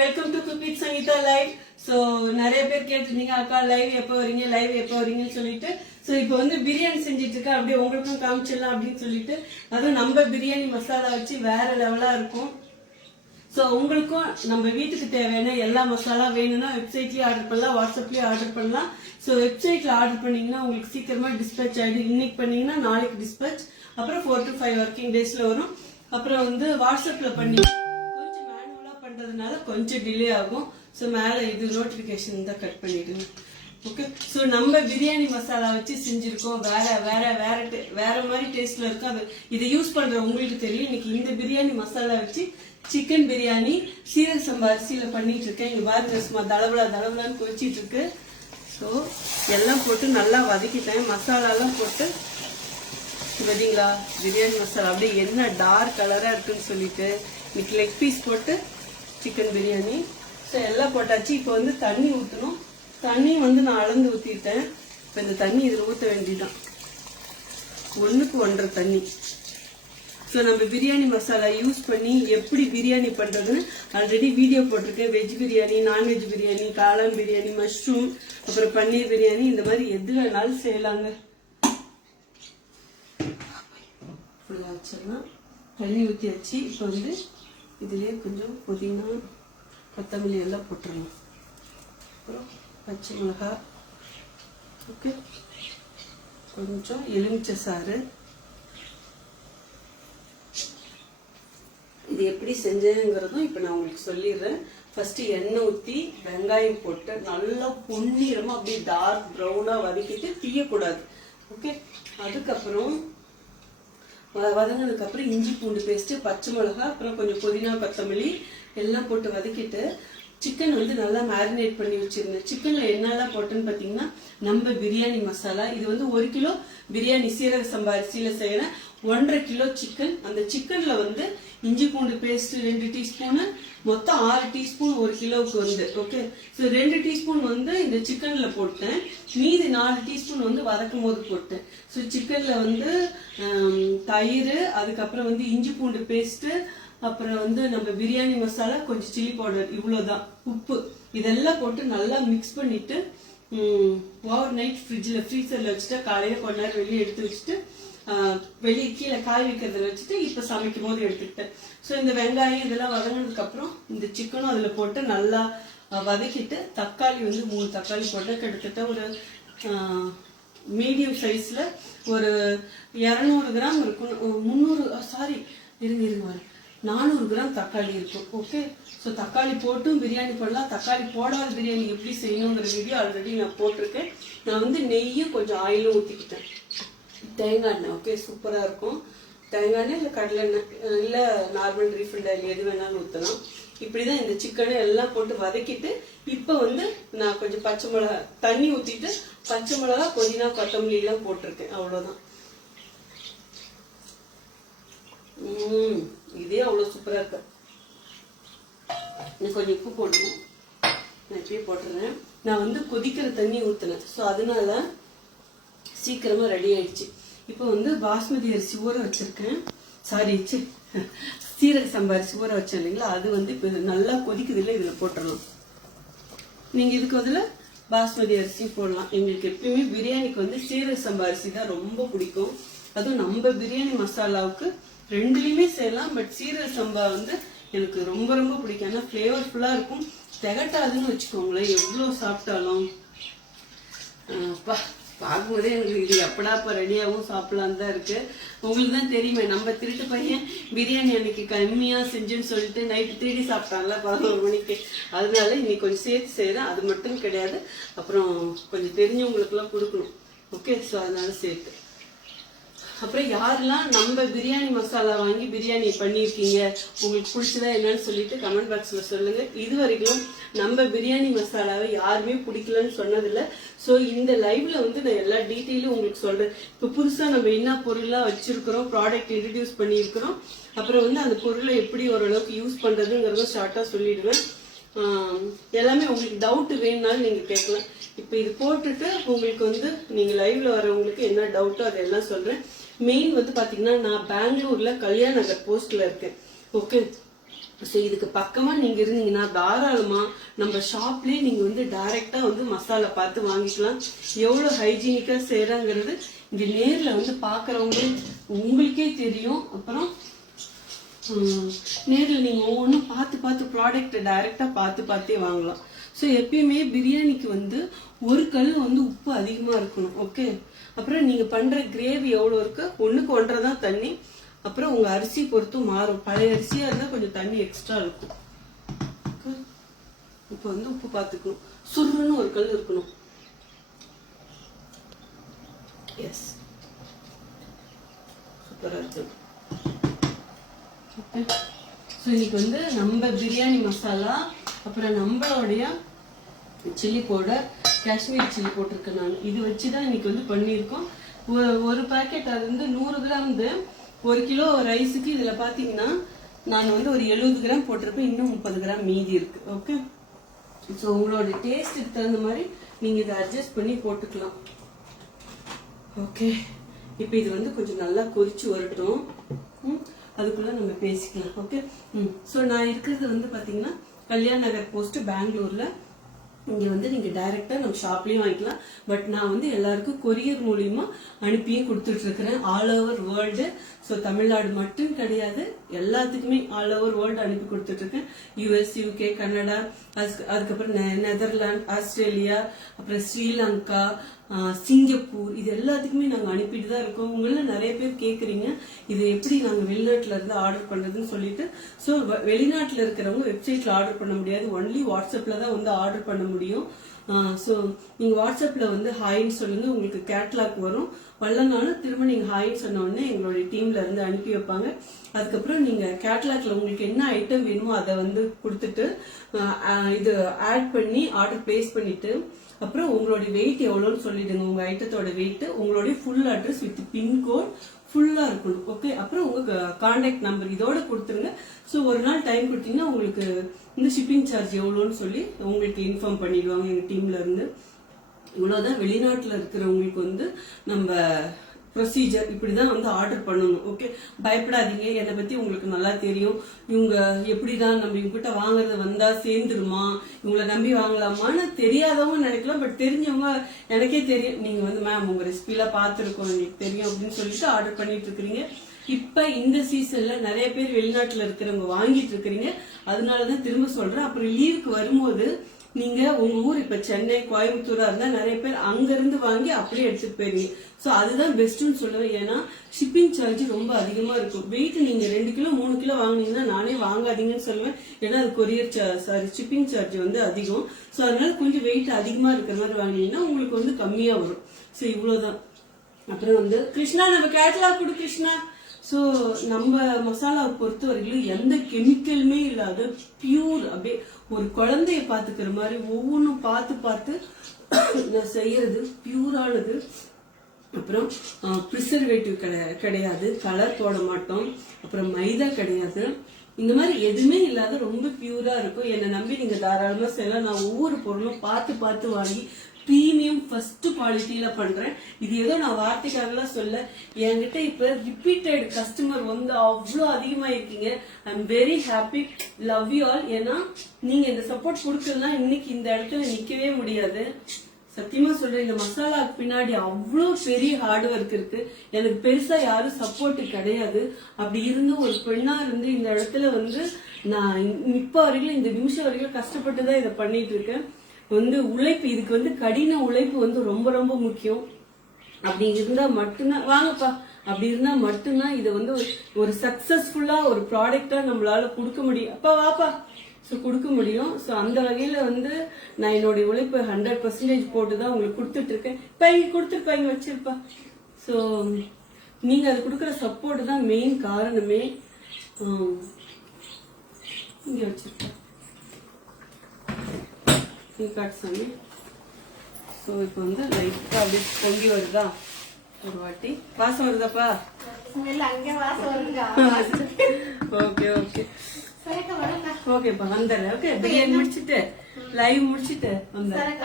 Welcome to cook with Sangeetha live. So நிறைய பேர் கேட்டிருந்தீங்க, அக்கா லைவ் எப்போ வரீங்கன்னு சொல்லிட்டு. ஸோ இப்போ வந்து பிரியாணி செஞ்சுட்டு இருக்கேன், அப்படியே உங்களுக்கும் காமிச்சிடலாம் அப்படின்னு சொல்லிட்டு. அதுவும் நம்ம பிரியாணி மசாலா வச்சு வேற லெவலா இருக்கும். ஸோ உங்களுக்கும் நம்ம வீட்டுக்கு தேவையான எல்லா மசாலா வேணும்னா வெப்சைட்லயே ஆர்டர் பண்ணலாம், வாட்ஸ்அப்லயே ஆர்டர் பண்ணலாம். ஸோ வெப்சைட்ல ஆர்டர் பண்ணீங்கன்னா உங்களுக்கு சீக்கிரமா டிஸ்பேச் ஆயிடும். இன்னைக்கு பண்ணீங்கன்னா நாளைக்கு டிஸ்பேச், அப்புறம் 4 to 5 ஒர்க்கிங் டேஸ்ல வரும். அப்புறம் வந்து வாட்ஸ்அப்ல பண்ணி கொஞ்சம் மேனுவலா பண்றதுனால கொஞ்சம் டிலே ஆகும். ஸோ மேல இது நோட்டிபிகேஷன் தான் கட் பண்ணிடுங்க. ஓகே. ஸோ நம்ம பிரியாணி மசாலா வச்சு செஞ்சிருக்கோம். வேற வேற வேற வேற மாதிரி டேஸ்ட்ல இருக்கும். அது இதை யூஸ் பண்ற உங்களுக்கு தெரியும். இன்னைக்கு இந்த பிரியாணி மசாலா வச்சு சிக்கன் பிரியாணி சீரக சம்பா அரிசியில பண்ணிட்டு இருக்கேன். இங்க பாருங்க, சும்மா தளபலான்னு கொதிச்சிட்டு இருக்கு. ஸோ எல்லாம் போட்டு நல்லா வதக்கிட்டேன், மசாலாலாம் போட்டு. பார்த்தீங்களா பிரியாணி மசாலா அப்படியே என்ன டார்க் கலரா இருக்குன்னு சொல்லிட்டு. இன்னைக்கு லெக் பீஸ் போட்டு சிக்கன் பிரியாணி. ஸோ எல்லாம் போட்டாச்சு. இப்போ வந்து தண்ணி ஊற்றணும். தண்ணி வந்து நான் அளந்து ஊற்றிட்டேன். இப்போ இந்த தண்ணி இதில் ஊற்ற வேண்டியதான், 1க்கு 1.5 தண்ணி. ஸோ நம்ம பிரியாணி மசாலா யூஸ் பண்ணி எப்படி பிரியாணி பண்றதுன்னு ஆல்ரெடி வீடியோ போட்டிருக்கேன். வெஜ் பிரியாணி, நான்வெஜ் பிரியாணி, காளான் பிரியாணி, மஷ்ரூம், அப்புறம் பன்னீர் பிரியாணி, இந்த மாதிரி எது வேணாலும் செய்யலாங்க. ஃபுல்லாக வச்சிடலாம். தண்ணி ஊற்றி வச்சு இப்போ வந்து இதுலேயே கொஞ்சம் புதினா, கொத்தமல்லி எல்லாம் போட்டுடலாம். அப்புறம் பச்சை மிளகாய், ஓகே, கொஞ்சம் எலுமிச்சை சாறு. இது எப்படி செஞ்சேங்கிறதும் இப்போ நான் உங்களுக்கு சொல்லிடுறேன். ஃபர்ஸ்ட் எண்ணெய் ஊற்றி வெங்காயம் போட்டு நல்லா பொன்னிறமா அப்படியே டார்க் ப்ரௌனா வதக்கிட்டு தீயக்கூடாது. ஓகே. அதுக்கப்புறம் வதங்கினதுக்கு அப்புறம் இஞ்சி பூண்டு பேஸ்ட், பச்சை மிளகாய், அப்புறம் கொஞ்சம் புதினா, கொத்தமல்லி எல்லாம் போட்டு வதக்கிட்டு சிக்கன் வந்து நல்லா மேரினேட் பண்ணி வச்சிருந்தேன். சிக்கன்ல என்னெல்லாம் போட்டேன்னு பாத்தீங்கன்னா, நம்ம பிரியாணி மசாலா. இது வந்து 1 கிலோ பிரியாணி சீரக சம்பா அரிசியில செய்யறேன். 1.5 கிலோ சிக்கன். அந்த சிக்கன்ல வந்து இஞ்சி பூண்டு பேஸ்ட் 2 டீஸ்பூனு, மொத்தம் 6 டீஸ்பூன் 1 கிலோவுக்கு வந்து. ஓகே. ஸோ 2 டீஸ்பூன் வந்து இந்த சிக்கன்ல போட்டேன், மீதி 4 டீஸ்பூன் வந்து வதக்கும் போது போட்டேன். ஸோ சிக்கன்ல வந்து தயிர், அதுக்கப்புறம் வந்து இஞ்சி பூண்டு பேஸ்ட், அப்புறம் வந்து நம்ம பிரியாணி மசாலா, கொஞ்சம் சில்லி பவுடர், இவ்வளவுதான், உப்பு, இதெல்லாம் போட்டு நல்லா மிக்ஸ் பண்ணிட்டு ஓவர் நைட் ஃப்ரீசர்ல வச்சுட்டு காலையில கொஞ்ச நேரம் வெளியே எடுத்து வச்சுட்டு வெளியே கீழே காய் வைக்கிறதுல வச்சுட்டு இப்ப சமைக்கும் போது எடுத்துக்கிட்டேன். ஸோ இந்த வெங்காயம் இதெல்லாம் வதங்கினதுக்கு அப்புறம் இந்த சிக்கனும் அதுல போட்டு நல்லா வதக்கிட்டு தக்காளி வந்து 3 தக்காளி போட்டு கிட்டத்தட்ட ஒரு மீடியம் சைஸ்ல ஒரு 200 கிராம் இருக்கும். 400 கிராம் தக்காளி இருக்கும். ஓகே. ஸோ தக்காளி போட்டும் பிரியாணி பண்ணலாம். தக்காளி போடாத பிரியாணி எப்படி செய்யணுங்கிற வீடியோ ஆல்ரெடி நான் போட்டிருக்கேன். நான் வந்து நெய்யும் கொஞ்சம் ஆயிலும் ஊற்றிக்கிட்டேன், தேங்காய் எண்ணெய். ஓகே, சூப்பராக இருக்கும். தேங்காய் எண்ணெய் இல்லை கடலை எண்ணெய் இல்லை நார்மல் ரீஃபைண்ட் ஆயில் எது வேணாலும் ஊற்றலாம். இப்படிதான் இந்த சிக்கனை எல்லாம் போட்டு வதக்கிட்டு இப்போ வந்து நான் கொஞ்சம் பச்சை மிளகா தண்ணி ஊற்றிட்டு பச்சை மிளகா, புதினா, கொத்தமல்லி எல்லாம் போட்டிருக்கேன். அவ்வளோதான். இதே அவ்வளவு சூப்பரா இருக்கு. இன்னும் கொஞ்சம் உப்பு போடணும். நான் இப்பயே போட்டுறேன். நான் வந்து கொதிக்கிற தண்ணி ஊத்துனேன். ஸோ அதனால சீக்கிரமா ரெடி ஆயிடுச்சு. இப்போ வந்து பாஸ்மதி அரிசி ஊற வச்சிருக்கேன். சீரக சம்பா அரிசி ஊற வச்சேன் இல்லைங்களா, அது வந்து இப்போ நல்லா கொதிக்குது இல்லை, இதுல போட்டுடலாம். நீங்க இதுக்கு பதில பாஸ்மதி அரிசி போடலாம். எங்களுக்கு எப்பயுமே பிரியாணிக்கு வந்து சீரக சம்பா அரிசி தான் ரொம்ப பிடிக்கும். அதுவும் நம்ம பிரியாணி மசாலாவுக்கு 2லயுமே செய்யலாம். பட் சீரக சம்பா வந்து எனக்கு ரொம்ப ரொம்ப பிடிக்கும். ஏன்னா ஃபிளேவர்ஃபுல்லா இருக்கும், திகட்டாதுன்னு வச்சுக்கோங்களேன். எவ்வளவு சாப்பிட்டாலும் பார்க்கும்போதே எனக்கு இது எப்படாப்ப ரெடியாகவும் சாப்பிடலாம் தான் இருக்கு. உங்களுக்கு தான் தெரியுமே, நம்ம திருட்டு பையன் பிரியாணி அன்னைக்கு கம்மியா செஞ்சுன்னு சொல்லிட்டு நைட்டு 3D சாப்பிட்டாங்கல்ல 11 மணிக்கு. அதனால இன்னைக்கு கொஞ்சம் சேர்த்து செய்யறேன். அது மட்டும் கிடையாது, அப்புறம் கொஞ்சம் தெரிஞ்சவங்களுக்கு எல்லாம் கொடுக்கணும். ஓகே. ஸோ அதனால சேர்த்து. அப்புறம் யாரெல்லாம் நம்ம பிரியாணி மசாலா வாங்கி பிரியாணி பண்ணிருக்கீங்க, உங்களுக்கு பிடிச்சதா என்னன்னு சொல்லிட்டு கமெண்ட் பாக்ஸ்ல சொல்லுங்க. இது வரைக்கும் நம்ம பிரியாணி மசாலாவை யாருமே பிடிக்கலன்னு சொன்னதில்லை. ஸோ இந்த லைவ்ல வந்து நான் எல்லா டீட்டெயிலும் உங்களுக்கு சொல்றேன். இப்போ புதுசா நம்ம என்ன பொருள்லாம் வச்சிருக்கிறோம், ப்ராடக்ட் இன்ட்ரடியூஸ் பண்ணியிருக்கிறோம், அப்புறம் வந்து அந்த பொருளை எப்படி ஓரளவுக்கு யூஸ் பண்றதுங்கிறத ஷார்ட்டா சொல்லிடுவேன். எல்லாமே உங்களுக்கு டவுட் வேணும்னாலும் நீங்க கேட்கலாம். இப்ப இது போட்டுட்டு உங்களுக்கு வந்து நீங்க லைவ்ல வரவங்களுக்கு என்ன டவுட்டோ அதெல்லாம் சொல்றேன். மெயின் வந்து பாத்தீங்கன்னா நான் பெங்களூர்ல கல்யாண நகர் போஸ்ட்ல இருக்கேன். ஓகே. ஸோ இதுக்கு பக்கமா நீங்க இருந்தீங்கன்னா தாராளமா நம்ம ஷாப்லயே நீங்க வந்து டைரக்டா வந்து மசாலா பார்த்து வாங்கிக்கலாம். எவ்வளவு ஹைஜீனிக்கா செய்யறாங்கிறது இங்க நேர்ல வந்து பாக்குறவங்க உங்களுக்கே தெரியும். அப்புறம் நேர்ல நீங்க ஒவ்வொன்றும் பார்த்து ப்ராடக்ட் டைரக்டா பார்த்தே வாங்கலாம். ஸோ எப்பயுமே பிரியாணிக்கு வந்து ஒரு கல் வந்து உப்பு அதிகமா இருக்கணும். ஓகே, அப்புறம் நீங்க பண்ற கிரேவி எவ்வளவு இருக்கு, 1க்கு 1.5 தான் தண்ணி. அப்புறம் உங்க அரிசி பொறுத்து மாறும். பழைய அரிசியா இருந்தா கொஞ்சம் தண்ணி எக்ஸ்ட்ரா இருக்கும். இப்ப வந்து உப்பு பார்த்துக்கணும். சுருன்னு ஒரு கல் இருக்கணும். எஸ், சூப்பரா இருக்கு. ஸோ இன்னைக்கு வந்து நம்ம பிரியாணி மசாலா, அப்புறம் நம்மளுடைய சில்லி பவுடர், காஷ்மீர் சில்லி போட்டிருக்கேன் நான். இது வச்சுதான் இன்னைக்கு வந்து பண்ணியிருக்கோம். ஒரு பாக்கெட் அது வந்து 100 கிராம் வந்து 1 கிலோ ரைஸுக்கு இதுல பாத்தீங்கன்னா நான் வந்து ஒரு 70 கிராம் போட்டிருப்பேன். இன்னும் 30 கிராம் மீதி இருக்கு. ஓகே, ஸோ உங்களோட டேஸ்ட்டுக்கு தகுந்த மாதிரி நீங்க இதை அட்ஜஸ்ட் பண்ணி போட்டுக்கலாம். ஓகே, இப்போ இது வந்து கொஞ்சம் நல்லா கொதிச்சு வரட்டும். அதுக்குள்ள நம்ம பேசிக்கலாம். ஓகே, ஸோ நான் இருக்கிறது வந்து பாத்தீங்கன்னா கல்யாண் நகர் போஸ்ட், பெங்களூர்ல. இங்க வந்து நீங்க டைரக்டா நம்ம ஷாப்லயும் வாங்கிக்கலாம். பட் நான் வந்து எல்லாருக்கும் கொரியர் மூலியமா அனுப்பியும் கொடுத்துட்டு இருக்கிறேன், all over world. So Tamil Nadu மட்டும் கிடையாது, எல்லாத்துக்குமே ஆல் ஓவர் வேர்ல்டு அனுப்பி கொடுத்துட்டு இருக்கேன். US, UK, கனடா, அதுக்கப்புறம் நெதர்லாந்து, ஆஸ்திரேலியா, அப்புறம் ஸ்ரீலங்கா, சிங்கப்பூர், இது எல்லாத்துக்குமே நாங்க அனுப்பிட்டு தான் இருக்கோம். உங்கள நிறைய பேர் கேக்குறீங்க இது எப்படி நாங்க வெளிநாட்டுல இருந்து ஆர்டர் பண்றதுன்னு சொல்லிட்டு. ஸோ வெளிநாட்டுல இருக்கிறவங்க வெப்சைட்ல ஆர்டர் பண்ண முடியாது, ஒன்லி வாட்ஸ்அப்ல தான் வந்து ஆர்டர் பண்ண முடியும். ஸோ நீங்க வாட்ஸ்அப்ல வந்து ஹாய்ன்னு சொல்லுங்க, உங்களுக்கு கேட்லாக் வரும். வரலனாலும் திரும்ப நீங்க ஹாய்ன்னு சொன்ன உடனே எங்களுடைய டீம்ல இருந்து அனுப்பி வைப்பாங்க. அதுக்கப்புறம் நீங்க கேட்லாக்ல உங்களுக்கு என்ன ஐட்டம் வேணுமோ அதை வந்து கொடுத்துட்டு இது ஆட் பண்ணி ஆர்டர் பிளேஸ் பண்ணிட்டு, அப்புறம் உங்களுடைய வெயிட் எவ்வளோன்னு சொல்லிடுங்க. உங்க ஐட்டத்தோட வெயிட், உங்களுடைய ஃபுல் அட்ரஸ் வித் பின்கோட் ஃபுல்லா இருக்கணும். ஓகே, அப்புறம் உங்க கான்டாக்ட் நம்பர் இதோட கொடுத்துருங்க. ஸோ ஒரு நாள் டைம் கொடுத்தீங்கன்னா உங்களுக்கு இந்த ஷிப்பிங் சார்ஜ் எவ்வளோன்னு சொல்லி உங்களுக்கு இன்ஃபார்ம் பண்ணிடுவாங்க எங்க டீம்ல இருந்து. இவ்வளவுதான். வெளிநாட்டுல இருக்கிறவங்களுக்கு வந்து நம்ம ப்ரொசீஜர் இப்படிதான் வந்து ஆர்டர் பண்ணணும். ஓகே, பயப்படாதீங்க, என்னை பத்தி உங்களுக்கு நல்லா தெரியும். இவங்க எப்படிதான் நம்ம இவங்ககிட்ட வாங்குறது வந்தா சேர்ந்துருமா, இவங்களை நம்பி வாங்கலாமான்னு தெரியாதவங்க நினைக்கலாம். பட் தெரிஞ்சவங்க எனக்கே தெரியும், நீங்க வந்து மேம் உங்க ரெசிபிலாம் பார்த்துருக்கோம், எங்களுக்கு தெரியும் அப்படின்னு சொல்லிட்டு ஆர்டர் பண்ணிட்டு இருக்கிறீங்க. இப்ப இந்த சீசன்ல நிறைய பேர் வெளிநாட்டுல இருக்கிறவங்க வாங்கிட்டு இருக்கிறீங்க. அதனாலதான் திரும்ப சொல்றேன். அப்புறம் லீவுக்கு வரும்போது நீங்க உங்க ஊர் இப்ப சென்னை, கோயம்புத்தூரா இருந்தா நிறைய பேர் அங்க இருந்து வாங்கி அப்படியே எடுத்துட்டு போயிருவீங்க. சோ அதுதான் பெஸ்ட்னு சொல்லுவேன். ஏன்னா ஷிப்பிங் சார்ஜ் ரொம்ப அதிகமா இருக்கும். வெயிட் நீங்க 2 கிலோ 3 கிலோ வாங்கினீங்கன்னா நானே வாங்காதீங்கன்னு சொல்லுவேன். ஏன்னா அது கொரியர் ஷிப்பிங் சார்ஜ் வந்து அதிகம். சோ அதனால கொஞ்சம் வெயிட் அதிகமா இருக்கிற மாதிரி வாங்கினீங்கன்னா உங்களுக்கு வந்து கம்மியா வரும். சோ இவ்வளவுதான். அப்புறம் வந்து கிருஷ்ணா நம்ம கேட்டலாக் கொடு கிருஷ்ணா. ஸோ நம்ம மசாலாவை பொறுத்த வரைக்கும் எந்த கெமிக்கலுமே இல்லாத பியூர், அப்படியே ஒரு குழந்தைய பாத்துக்கிற மாதிரி ஒவ்வொன்றும் பார்த்து நான் செய்யறது பியூரானது. அப்புறம் ப்ரிசர்வேட்டிவ் கிடையாது, கலர் போட மாட்டோம், அப்புறம் மைதா கிடையாது, இந்த மாதிரி எதுவுமே இல்லாத ரொம்ப பியூரா இருக்கும். என்னை நம்பி நீங்க தாராளமா செய்யலாம். நான் ஒவ்வொரு பொருளும் பார்த்து வாங்கி பிரீமியம் ஃபர்ஸ்ட் குவாலிட்டியில பண்றேன். இது ஏதோ நான் வார்த்தைக்காகலாம் சொல்ல, என்கிட்ட இப்ப ரிப்பீட்டட் கஸ்டமர் வந்து அவ்வளோ அதிகமா இருக்கீங்க. I am very happy, love you all. ஏன்னா நீங்க இந்த சப்போர்ட் கொடுக்கலன்னா இன்னைக்கு இந்த இடத்துல நிக்கவே முடியாது. சத்தியமா சொல்றேன், இந்த மசாலாக்கு பின்னாடி அவ்வளோ பெரிய ஹார்ட் ஒர்க் இருக்கு. எனக்கு பெருசா யாரும் சப்போர்ட் கிடையாது. அப்படி இருந்து ஒரு பெண்ணா இருந்து இந்த இடத்துல வந்து நான் இப்ப வரைக்கும் இந்த நிமிஷம் வரைக்கும் கஷ்டப்பட்டுதான் இதை பண்ணிட்டு இருக்கேன். வந்து உழைப்பு, இதுக்கு வந்து கடின உழைப்பு வந்து ரொம்ப ரொம்ப முக்கியம். அப்படி இருந்தா மட்டும்தான் வாங்கப்பா, அப்படி இருந்தா மட்டும்தான் இதை வந்து ஒரு சக்சஸ்ஃபுல்லா ஒரு ப்ராடக்டா நம்மளால கொடுக்க முடியும். அப்பா வாப்பா, ஸோ கொடுக்க முடியும். ஸோ அந்த வகையில வந்து நான் என்னுடைய உழைப்பு 100% போட்டுதான் உங்களுக்கு கொடுத்துட்டு இருக்கேன். இப்ப இங்க கொடுத்துருப்பா, இங்க வச்சிருப்பா. ஸோ நீங்க அது கொடுக்குற சப்போர்ட் தான் மெயின் காரணமே. இங்க வச்சிருப்பா சாமி. ஸோ இப்போ வந்து லைட்டா அப்படியே பொங்கி வருதா, ஒரு வாட்டி வாசம் வருதாப்பா? ஓகே ஓகே ஓகேப்பா, வந்துடுறேன். ஓகே, பிரியாணி முடிச்சுட்டு லைவ் முடிச்சுட்டு வந்துடுறேன்.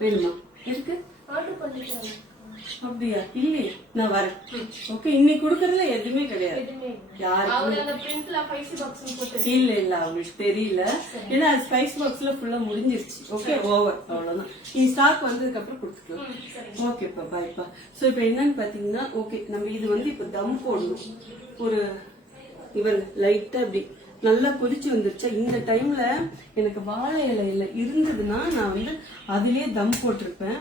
வேணுமா? இருக்கு அப்படியா? இல்லையே, நான் வரேன். ஓகே, இன்னைக்கு கொடுக்கறதுல எதுவுமே கிடையாது. இல்ல இல்ல, அவங்களுக்கு தெரியல. ஏன்னா அது ஸ்பைஸ் பாக்ஸ்ல ஃபுல்லா முடிஞ்சிருச்சு. ஓகே, ஓவர், அவ்வளவுதான். நீ ஸ்டாக் வந்ததுக்கு அப்புறம் கொடுத்துக்கலாம். ஓகேப்பா, பாய்ப்பா. சோ இப்ப என்னன்னு பாத்தீங்கன்னா, ஓகே, நம்ம இது வந்து இப்ப தம் போடணும். ஒரு இவர் லைட்டா அப்படி நல்லா கொதிச்சு வந்துருச்சா, இந்த டைம்ல எனக்கு வாழை இலையில இருந்ததுன்னா நான் வந்து அதுலயே தம் போட்டிருப்பேன்.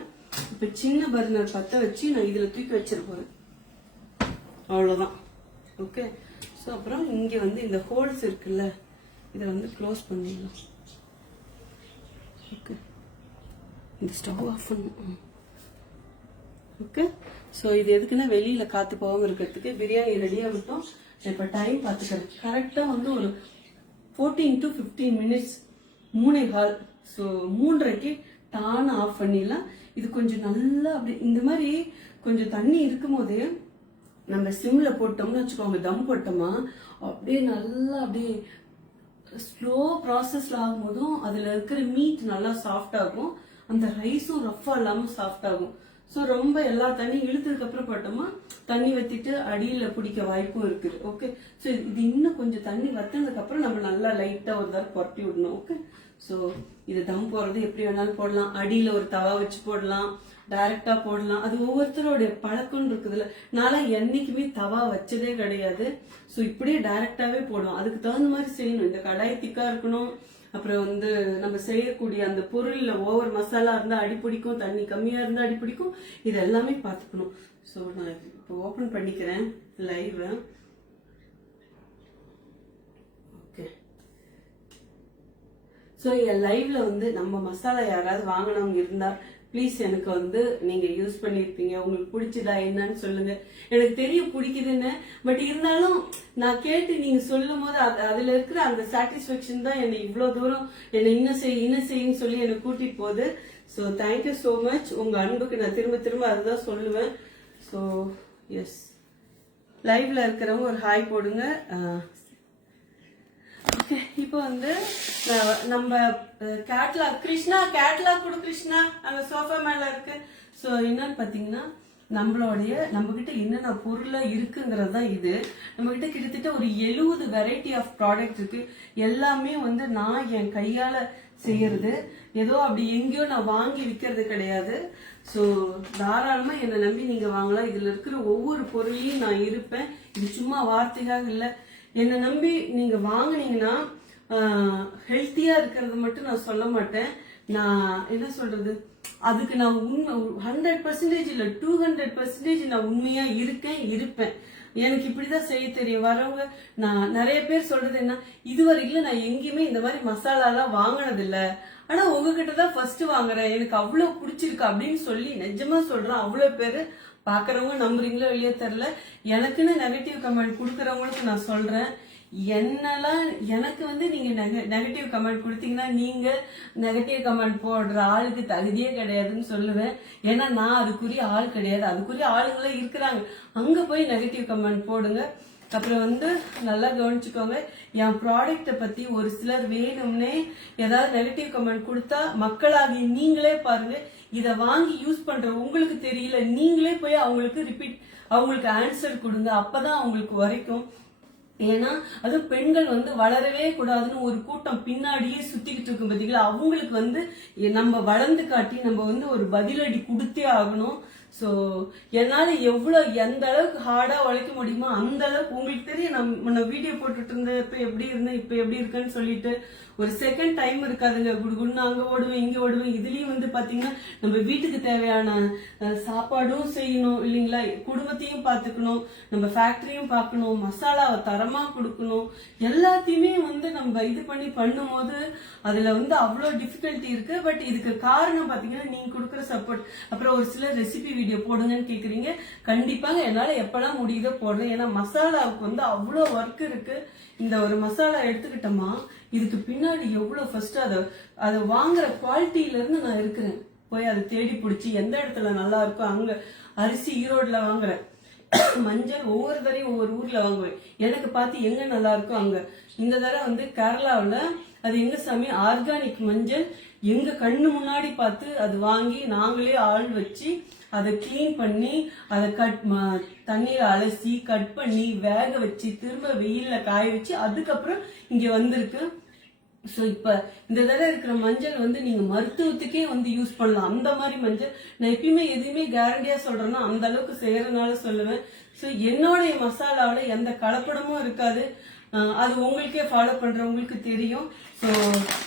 இப்ப சின்ன பர்னர் பத்த வச்சு நான் இதுல தூக்கி வச்சிருப்பேன். அவ்வளவுதான். ஓகே, ஸோ அப்புறம் இங்க வந்து இந்த ஹோல்ஸ் இருக்குல்ல, இதை வந்து க்ளோஸ் பண்ணிடலாம். ஓகே, இந்த ஸ்டவ் ஆஃப் பண்ணும். ஓகே, ஸோ இது எதுக்குன்னா வெளியில காத்து போகாம இருக்கிறதுக்கு. பிரியாணி ரெடியாக விட்டோம். இப்போ டைம் பார்த்துக்கிறேன். கரெக்டாக வந்து ஒரு 14 to 15 minutes, 3:15. ஸோ 3:30க்கு டான் ஆஃப் பண்ணிடலாம். இது கொஞ்சம் நல்லா அப்படி இந்த மாதிரி கொஞ்சம் தண்ணி இருக்கும் போதே நம்ம சிம்ல போட்டோம்னு வச்சுக்கோங்க, தம் போட்டோமா அப்படியே நல்லா அப்படியே ஸ்லோ ப்ராசஸ்ல ஆகும் போதும் அதுல இருக்கிற மீட் நல்லா சாஃப்ட் ஆகும், அந்த ரைஸும் ரஃபா இல்லாம சாஃப்ட் ஆகும். ஸோ ரொம்ப எல்லா தண்ணியும் இழுத்ததுக்கு அப்புறம் போட்டோமா தண்ணி வத்திட்டு அடியில பிடிக்க வாய்ப்பும் இருக்குது. ஓகே, ஸோ இது இன்னும் கொஞ்சம் தண்ணி வத்தினதுக்கு அப்புறம் நம்ம நல்லா லைட்டா ஒரு தடவை புரட்டி விடணும். ஓகே, ஸோ இது தம் போடுறது எப்படி வேணாலும் போடலாம். அடியில ஒரு தவா வச்சு போடலாம், டைரக்டா போடலாம். அது ஒவ்வொருத்தருடைய பழக்கம் இருக்குதுல்ல. நான்லாம் என்னைக்குமே தவா வச்சதே கிடையாது. ஸோ இப்படியே டைரக்டாவே போடலாம். அதுக்கு தகுந்த மாதிரி செய்யணும். இந்த கடாய் திக்கா இருக்கணும். அப்புறம் வந்து நம்ம செய்யக்கூடிய அந்த பொருள்ல ஓவர் மசாலா இருந்தா அடிப்பிடிக்கும், தண்ணி கம்மியா இருந்தா அடிப்பிடிக்கும். இது எல்லாமே பார்த்துக்கணும். ஸோ நான் இப்போ ஓபன் பண்ணிக்கிறேன் லைவ். ஓகே, ஸோ என் லைவ்ல வந்து நம்ம மசாலா யாராவது வாங்கினவங்க இருந்தா ப்ளீஸ் எனக்கு வந்து நீங்க யூஸ் பண்ணிருப்பீங்க, உங்களுக்கு பிடிச்சதா என்னன்னு சொல்லுங்க. எனக்கு தெரியும் பிடிக்குதுன்னு, பட் இருந்தாலும் நான் கேட்டு நீங்க சொல்லும் போது அதுல இருக்கிற அந்த சாட்டிஸ்பேக்ஷன் தான் என்னை இவ்வளவு தூரம் என்னை இன்னும் செய்யுன்னு சொல்லி என்னை கூட்டிட்டு போகுது. So thank you so much. உங்க அன்புக்கு நான் திரும்ப திரும்ப அதுதான் சொல்லுவேன். ஸோ எஸ், லைவ்ல இருக்கிறவங்க ஒரு ஹாய் போடுங்க. ஓகே, இப்போ வந்து நம்ம கேட்லாக், கிருஷ்ணா கேட்லாக் கொடு கிருஷ்ணா, அங்க சோஃபா மேல இருக்கு. ஸோ என்னன்னு பாத்தீங்கன்னா, நம்ம கிட்ட என்னென்ன பொருளா இருக்குங்கிறது தான் இது. நம்ம கிட்ட கிட்டத்தட்ட ஒரு 70 வெரைட்டி ஆஃப் ப்ராடக்ட் இருக்கு. எல்லாமே வந்து நான் என் கையால செய்யறது. ஏதோ அப்படி எங்கேயோ நான் வாங்கி விற்கிறது கிடையாது. ஸோ தாராளமா என்னை நம்பி நீங்க வாங்கலாம். இதுல இருக்கிற ஒவ்வொரு பொருளையும் நான் இருப்பேன். இது சும்மா வார்த்தையாக இல்லை. என்னை நம்பி நீங்க வாங்கினீங்கன்னா ஹெல்த்தியா இருக்கிறது மட்டும் நான் சொல்ல மாட்டேன். நான் என்ன சொல்றது, அதுக்கு நான் உண்மை 100% இல்ல 200% நான் உண்மையா இருப்பேன். எனக்கு இப்படிதான் செய்ய தெரியும். வரவங்க நான் நிறைய பேர் சொல்றது என்ன, இதுவரைக்கும் நான் எங்கேயுமே இந்த மாதிரி மசாலா எல்லாம் வாங்கினது இல்ல, ஆனா உங்ககிட்ட தான் ஃபர்ஸ்ட் வாங்குறேன், எனக்கு அவ்வளவு பிடிச்சிருக்கு அப்படின்னு சொல்லி நிஜமா சொல்றேன். அவ்வளவு பேரு பாக்குறவங்க நம்புறீங்களோ இல்லையோ தெரியல. எனக்குன்னு நெகட்டிவ் கமெண்ட் கொடுக்கறவங்களுக்கு நான் சொல்றேன், என்னெல்லாம் எனக்கு வந்து நீங்க நெகட்டிவ் கமெண்ட் கொடுத்தீங்கன்னா நீங்க நெகட்டிவ் கமெண்ட் போடுற ஆளுக்கு தகுதியே கிடையாதுன்னு சொல்லுவேன். ஏன்னா நான் அதுக்குரிய ஆள் கிடையாது. அதுக்குரிய ஆளுங்களே இருக்கிறாங்க, அங்க போய் நெகட்டிவ் கமெண்ட் போடுங்க. அப்புறம் வந்து நல்லா கவனிச்சுக்கோங்க, என் ப்ராடக்ட பத்தி ஒரு சிலர் வேணும்னே ஏதாவது நெகட்டிவ் கமெண்ட் கொடுத்தா மக்களாகி நீங்களே பாருங்க, இத வாங்கி யூஸ் பண்ற உங்களுக்கு தெரியல, நீங்களே போய் அவங்களுக்கு ஆன்சர் கொடுங்க. அப்பதான் அவங்களுக்கு வரைக்கும். ஏன்னா அது பெண்கள் வந்து வளரவே கூடாதுன்னு ஒரு கூட்டம் பின்னாடியே சுத்திக்கிட்டு இருக்கும் பாத்தீங்களா, அவங்களுக்கு வந்து நம்ம வளர்ந்து காட்டி நம்ம வந்து ஒரு பதிலடி கொடுத்தே ஆகணும். சோ என்னால எந்த அளவுக்கு ஹார்டா உழைக்க முடியுமோ அந்த அளவுக்கு. உங்களுக்கு தெரியும், நான் முன்ன வீடியோ போட்டுட்டு இருந்தேன், இப்ப எப்படி இருந்தேன் இப்ப எப்படி இருக்குன்னு சொல்லிட்டு ஒரு செகண்ட் டைம் இருக்காதுங்க. குடுகுடுன்னு அங்க ஓடுவேன் இங்க ஓடுவேன். இதுலயும் வந்து பாத்தீங்கன்னா நம்ம வீட்டுக்கு தேவையான சாப்பாடும் செய்யணும் இல்லைங்களா, குடும்பத்தையும் பாத்துக்கணும், நம்ம ஃபேக்டரியும் பார்க்கணும், மசாலாவை தரமா கொடுக்கணும், எல்லாத்தையுமே வந்து நம்ம இது பண்ணி பண்ணும் போது அதுல வந்து அவ்வளவு டிஃபிகல்ட்டி இருக்கு. பட் இதுக்கு காரணம் பாத்தீங்கன்னா நீங்க கொடுக்குற சப்போர்ட். அப்புறம் ஒரு சில ரெசிபி வீடியோ போடுங்கன்னு கேக்குறீங்க, கண்டிப்பாக என்னால எப்பெல்லாம் முடியுதோ போடுறேன். ஏன்னா மசாலாவுக்கு வந்து அவ்வளவு ஒர்க் இருக்கு. இந்த ஒரு மசாலா எடுத்துக்கிட்டோமா இதுக்கு பின்னாடி எவ்வளவு ஃபர்ஸ்ட் அதை வாங்குற குவாலிட்டியில இருந்து நான் இருக்கிறேன். போய் அதை தேடி பிடிச்சி எந்த இடத்துல நல்லா இருக்கோ அங்க. அரிசி ஈரோடுல வாங்குறேன், மஞ்சள் ஒவ்வொரு தரையும் ஒவ்வொரு ஊர்ல வாங்குவேன், எனக்கு பார்த்து எங்க நல்லா இருக்கோ அங்க. இந்த தடவை வந்து கேரளாவுல அது எங்க சாமி ஆர்கானிக் மஞ்சள் எங்க கண்ணு முன்னாடி பார்த்து அது வாங்கி நாங்களே ஆள் வச்சு அதை கிளீன் பண்ணி அதை தண்ணீரை அலசி கட் பண்ணி வேக வச்சு திரும்ப வெயில்ல காய வச்சு அதுக்கப்புறம் இங்க வந்திருக்கு. ஸோ இப்ப இந்த தடவை இருக்கிற மஞ்சள் வந்து நீங்க மருத்துவத்துக்கே வந்து யூஸ் பண்ணலாம். அந்த மாதிரி மஞ்சள் நான் எப்பயுமே எதுவுமே கேரண்டியா சொல்றேன்னா அந்த அளவுக்கு செய்யறதுனால சொல்லுவேன். ஸோ என்னோடைய மசாலாவில எந்த கலப்படமும் இருக்காது. அது உங்களுக்கே ஃபாலோ பண்றவங்களுக்கு தெரியும். ஸோ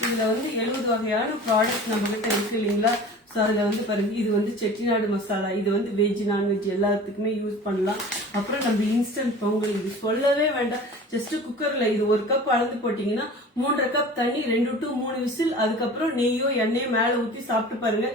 இதுல வந்து 70 வகையான ப்ராடக்ட் நம்ம கிட்ட இருக்கு இல்லைங்களா. ஸோ அதுல வந்து பாருங்க, இது வந்து செட்டிநாடு மசாலா, இது வந்து வெஜ் நான்வெஜ் எல்லாத்துக்குமே யூஸ் பண்ணலாம். அப்புறம் நம்ம இன்ஸ்டன்ட் பொங்கல், இது சொல்லவே வேண்டாம். ஜஸ்ட் குக்கர்ல இது 1 கப் அளந்து போட்டீங்கன்னா 3.5 கப் தண்ணி, 2 to 3 விசில், அதுக்கப்புறம் நெய்யோ எண்ணெயோ மேல ஊத்தி சாப்பிட்டு பாருங்க.